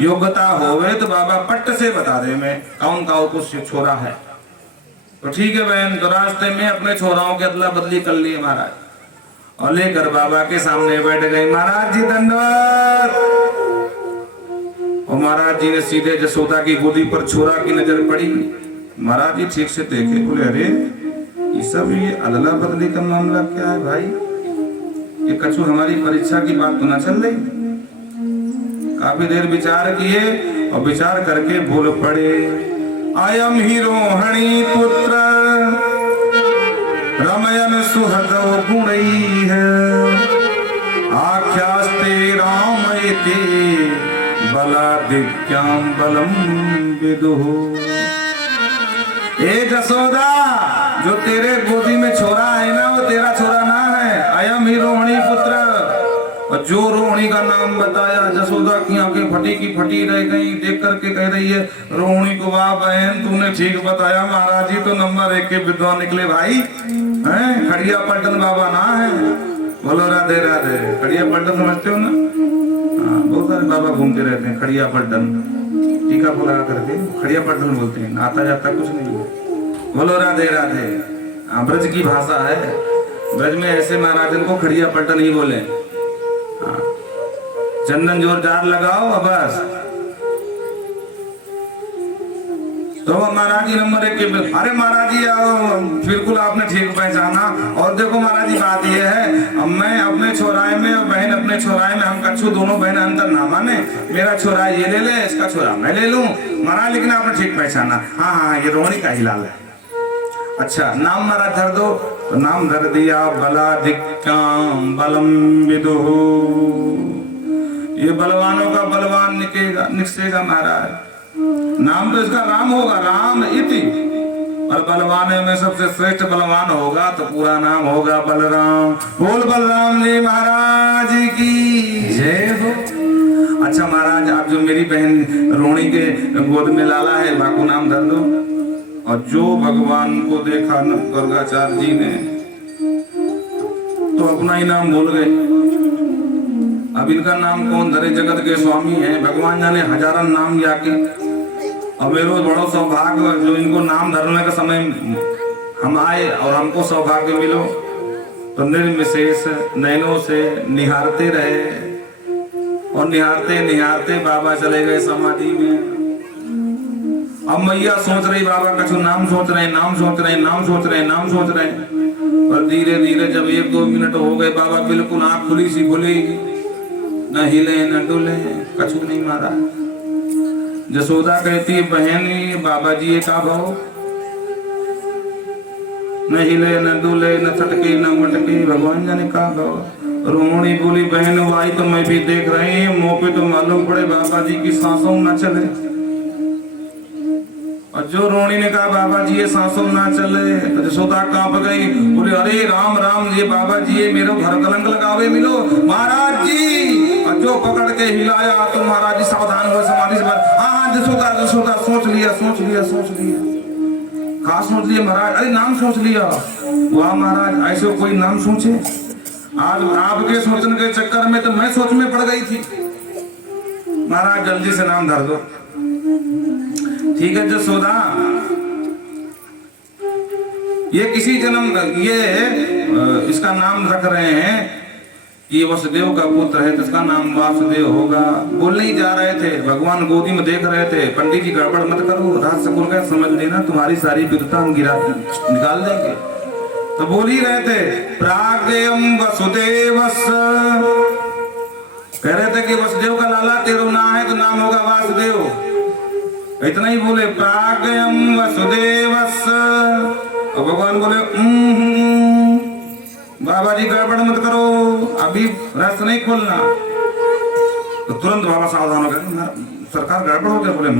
योग्यता होवे तो बाबा पट्ट से बता दे मैं कौन का कुछ छोरा है। तो ठीक है बहन। तो रास्ते में अपने छोराओं की अदला बदली कर लिए महाराज और लेकर बाबा के सामने बैठ गए। महाराज जी दंडवत। और महाराज जी ने सीधे जसोदा की गोदी पर छोरा की नजर पड़ी। महाराज जी ठीक से देखे, बोले अरे ये सब ये अदला बदली का मामला क्या है भाई? ये कछु हमारी परीक्षा की बात तो ना चल रही। काफी देर विचार किए और विचार करके बोल पड़े, अयम ही रोहिणी पुत्र रमयन सुहृदो गुणई है, आख्यास्ते राम इति बलादिक्याम बलम विदुः। ए जसोदा, जो तेरे गोदी में छोरा है ना वो तेरा छोरा ना है। अयम ही रोहिणी पुत्र। और जो रोहिणी का नाम बताया, जसोदा की आंखें फटी की फटी रह गई। देख करके कह रही है रोहिणी को, वाह बहन तूने ठीक बताया, महाराज जी तो नंबर 1 के विद्वान निकले भाई हैं। खड़िया पलटन बाबा ना है। बोलो राधे राधे। खड़िया पलटन समझते हो ना? हाँ, बहुत सारे बाबा घूमते रहते हैं खड़िया पलटन, टीका को लगा करके खड़िया पलटन बोलते हैं, आता जाता कुछ नहीं है। बोलो राधे राधे। ब्रज की भाषा है, ब्रज में ऐसे महाराजन को खड़िया पलटन ही बोले। चंदन जोरदार लगाओ अब बस। तो महाराज जी नंबर 1 के, अरे महाराज जी आओ, बिल्कुल आपने ठीक पहचाना। और देखो महाराज जी बात ये है, अब मैं अपने छोराए में और बहन अपने छोराए में, हम कच्छू दोनों बहन अंतर ना माने। मेरा छोरा ये ले ले, इसका छोरा मैं ले लूं महाराज, लेकिन आपने ठीक पहचाना। हाँ हाँ, ये रोहिणी का ही लाल है। अच्छा नाम महाराज धर दो। तो नाम धर दिया, बलादिक्याम बलम विदुः। ये बलवानों का बलवान निकसेगा महाराज। नाम तो इसका राम होगा, राम इति। और बलवान में सबसे श्रेष्ठ बलवान होगा तो पूरा नाम होगा बलराम। बोल बलराम जी महाराज की जय हो। अच्छा महाराज, आप जो मेरी बहन रोहिणी के गोद में लाला है, बाको नाम धर दो। और जो भगवान को देखा न गर्गाचार्य जी ने तो अपना ही नाम भूल गए। अब इनका नाम कौन धरे? जगत के स्वामी हैं, भगवान जाने हजारों नाम जाके। अब मेरे बड़ो सौभाग्य जो इनको नाम धरने का समय हम आए और हमको सौभाग्य मिलो, तो निर्विशेष नैनों से निहारते रहे। और निहारते निहारते बाबा चले गए समाधि में। अब मैया सोच रही बाबा का नाम सोच रहे, नाम सोच रहे, नाम सोच रहे, नाम सोच रहे। और धीरे धीरे जब 1-2 मिनट हो गए, बाबा बिल्कुल आंख खुली सी खुली, न हिले न डुले, कछु नहीं मारा। जसोदा कहती है बहन बाबा जी ये का भाव? न हिले न डुले न छटके न मटके। भगवान जाने कहा बाबा। रोहिणी बोली बहन भाई तो मैं भी देख रहे हैं, मुंह पे तो मालूम पड़े बाबा जी की सांसों न चले। और जो रोहिणी ने कहा बाबा जी ये सांसों ना चले, तो जसोदा कांप गई, बोले अरे राम राम ये बाबा जी ये मेरे घर कलंक लगावे मिलो महाराज जी। और जो पकड़ के हिलाया तो महाराज जी सावधान हुए समाधि से। हाँ हाँ जसोदा जसोदा सोच लिया सोच लिया सोच लिया। कहा सोच लिया महाराज? अरे नाम सोच लिया। वाह महाराज ऐसे कोई नाम सोचे? आज आपके सोचने के चक्कर में तो मैं सोच में पड़ गई थी। महाराज जल्दी से नाम धर दो। ठीक है जसोदा, ये किसी जन्म ये इसका नाम रख रहे हैं कि वसुदेव का पुत्र है तो इसका नाम वासुदेव होगा। बोलने ही जा रहे थे, भगवान गोदी में देख रहे थे। पंडित जी गड़बड़ मत करो, राज सकुल का समझ लेना, तुम्हारी सारी विद्वता हम गिरा निकाल देंगे। तो बोल ही रहे थे प्राग्यम वसुदेवस, कह रहे थे कि वसुदेव का लाला तेरो नाम है तो नाम होगा वासुदेव। इतना ही बोले प्राग्यम वसुदेवस। और भगवान बोले बाबा जी गड़बड़ मत करो, अभी रस नहीं खोलना। तो तुरंत बाबा सावधान हो गए, सरकार गड़बड़ हो गया। बोले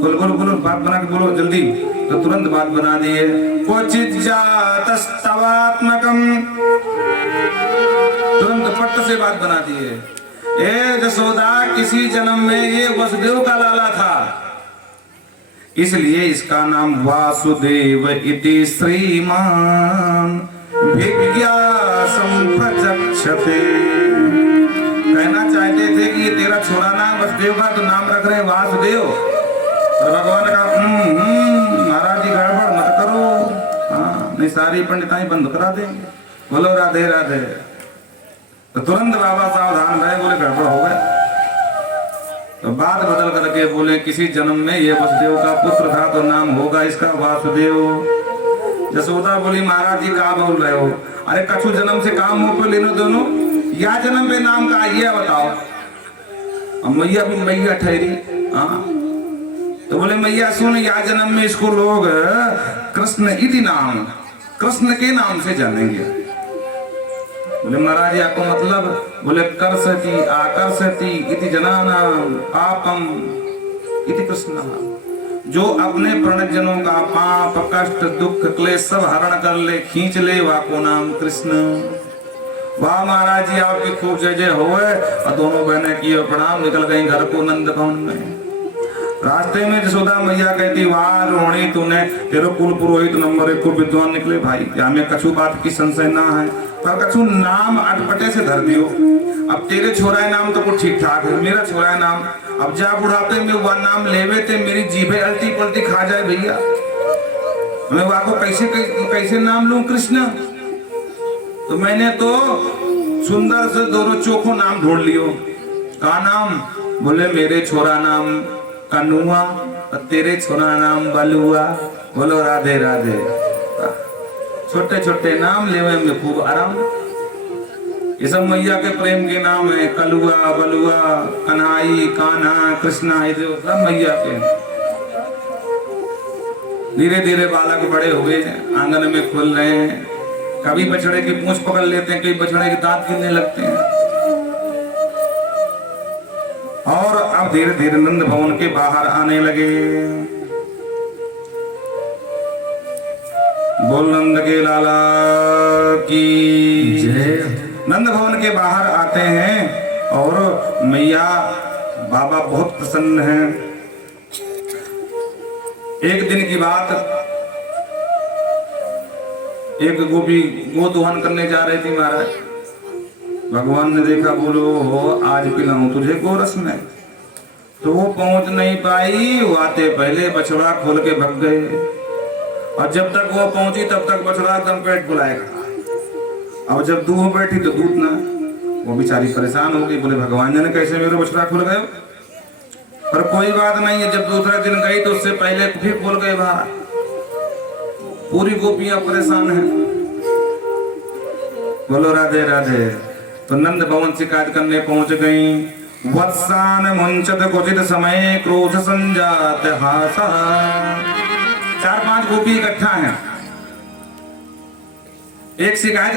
बोलो बोलो बोलो बात बना के बोलो जल्दी। तो तुरंत बात बना दिए। क्वचित जातस्तवात्मकम, तुरंत पट्ट से बात बना दिए। ए जसोदा किसी जन्म में ये वसुदेव का लाला था, इसलिए इसका नाम वासुदेव इति श्रीमान विज्ञासं प्रचक्षते। कहना चाहते थे कि ये तेरा छोरा नाम वसुदेव का तो नाम रख रहे हैं वासुदेव। तो भगवान ने कहा महाराज जी गड़बड़ मत करो, हाँ नहीं सारी पंडिताई बंद करा देंगे। बोलो राधे राधे। तो तुरंत बाबा सावधान रहे, बोले गड़बड़ हो गए। तो बात बदल करके बोले किसी जन्म में ये वसुदेव का पुत्र था तो नाम होगा इसका वासुदेव। जसोदा बोली महाराज जी कहा बोल रहे हो? अरे कछु जन्म से काम मुंह पे लेनो दोनों, या जन्म पे नाम का ये बताओ। अब मैया भी मैया ठहरी। हाँ तो बोले मैया सुन, या जन्म में इसको लोग कृष्ण इति नाम, कृष्ण के नाम से जानेंगे। बोले महाराज जी आपको मतलब? बोले कर्षति आकर्षति इति जनानाम पापम इति कृष्ण, जो अपने प्रणजनों का पाप कष्ट दुख क्लेश सब हरण कर ले खींच ले वाको नाम कृष्ण। वाह महाराज जी आपकी खूब जय जय होए। और दोनों बहनें किए प्रणाम, निकल गई घर को नंद भवन में। रास्ते में जसोदा मैया कहती वाह रोहिणी तूने तेरे कुल पुरोहित नंबर 1 को विद्वान निकले भाई, क्या में कछु बात की संशय ना है, पर कछु नाम अटपटे से धर दियो। अब तेरे छोरा नाम तो कुछ ठीक ठाक है, मेरा छोरा नाम अब जा बुढ़ापे में वह नाम लेवे थे मेरी जीभे अलती पलटी खा जाए भैया। मैं वाको कैसे नाम लूं कृष्ण? तो मैंने तो सुंदर से दोनों चोखो नाम ढूंढ लियो। का नाम? बोले मेरे छोरा नाम कनुआ और तेरे छोरा नाम बलुआ। बोलो राधे राधे। छोटे छोटे नाम लेवे में खूब आराम। ये सब मैया के प्रेम के नाम है, कलुआ बलुआ कन्हाई कान्हा कृष्णा, ये सब मैया के। धीरे धीरे बालक बड़े हुए, आंगन में खुल रहे हैं। कभी बछड़े की पूंछ पकड़ लेते हैं, कभी बछड़े के दांत गिरने लगते हैं। और अब धीरे धीरे नंद भवन के बाहर आने लगे। बोल नंद के लाला की जय। नंद भवन के बाहर आते हैं और मैया बाबा बहुत प्रसन्न हैं। एक दिन की बात, एक गोपी गो दोहन करने जा रही थी महाराज। भगवान ने देखा, बोलो हो आज पिलाऊं तुझे गोरस में। तो वो पहुंच नहीं पाई, वो आते पहले बछड़ा खोल के भग गए। और जब तक वो पहुंची तब तक बछड़ा एकदम पेट फुलाएगा। अब जब दूध बैठी तो दूध ना, वो बेचारी परेशान हो गई। बोले भगवान जाने कैसे मेरे बछड़ा खुल गए। पर कोई बात नहीं है, जब दूसरे दिन गई तो उससे पहले फिर खुल गए बाहर। पूरी गोपियां परेशान हैं। बोलो राधे राधे। तो नंद भवन शिकायत करने पहुंच गई। वत्सान मुंचत क्वचित समय क्रोध संजात हासा। 4-5 गोपी इकट्ठा हैं। एक शिकायत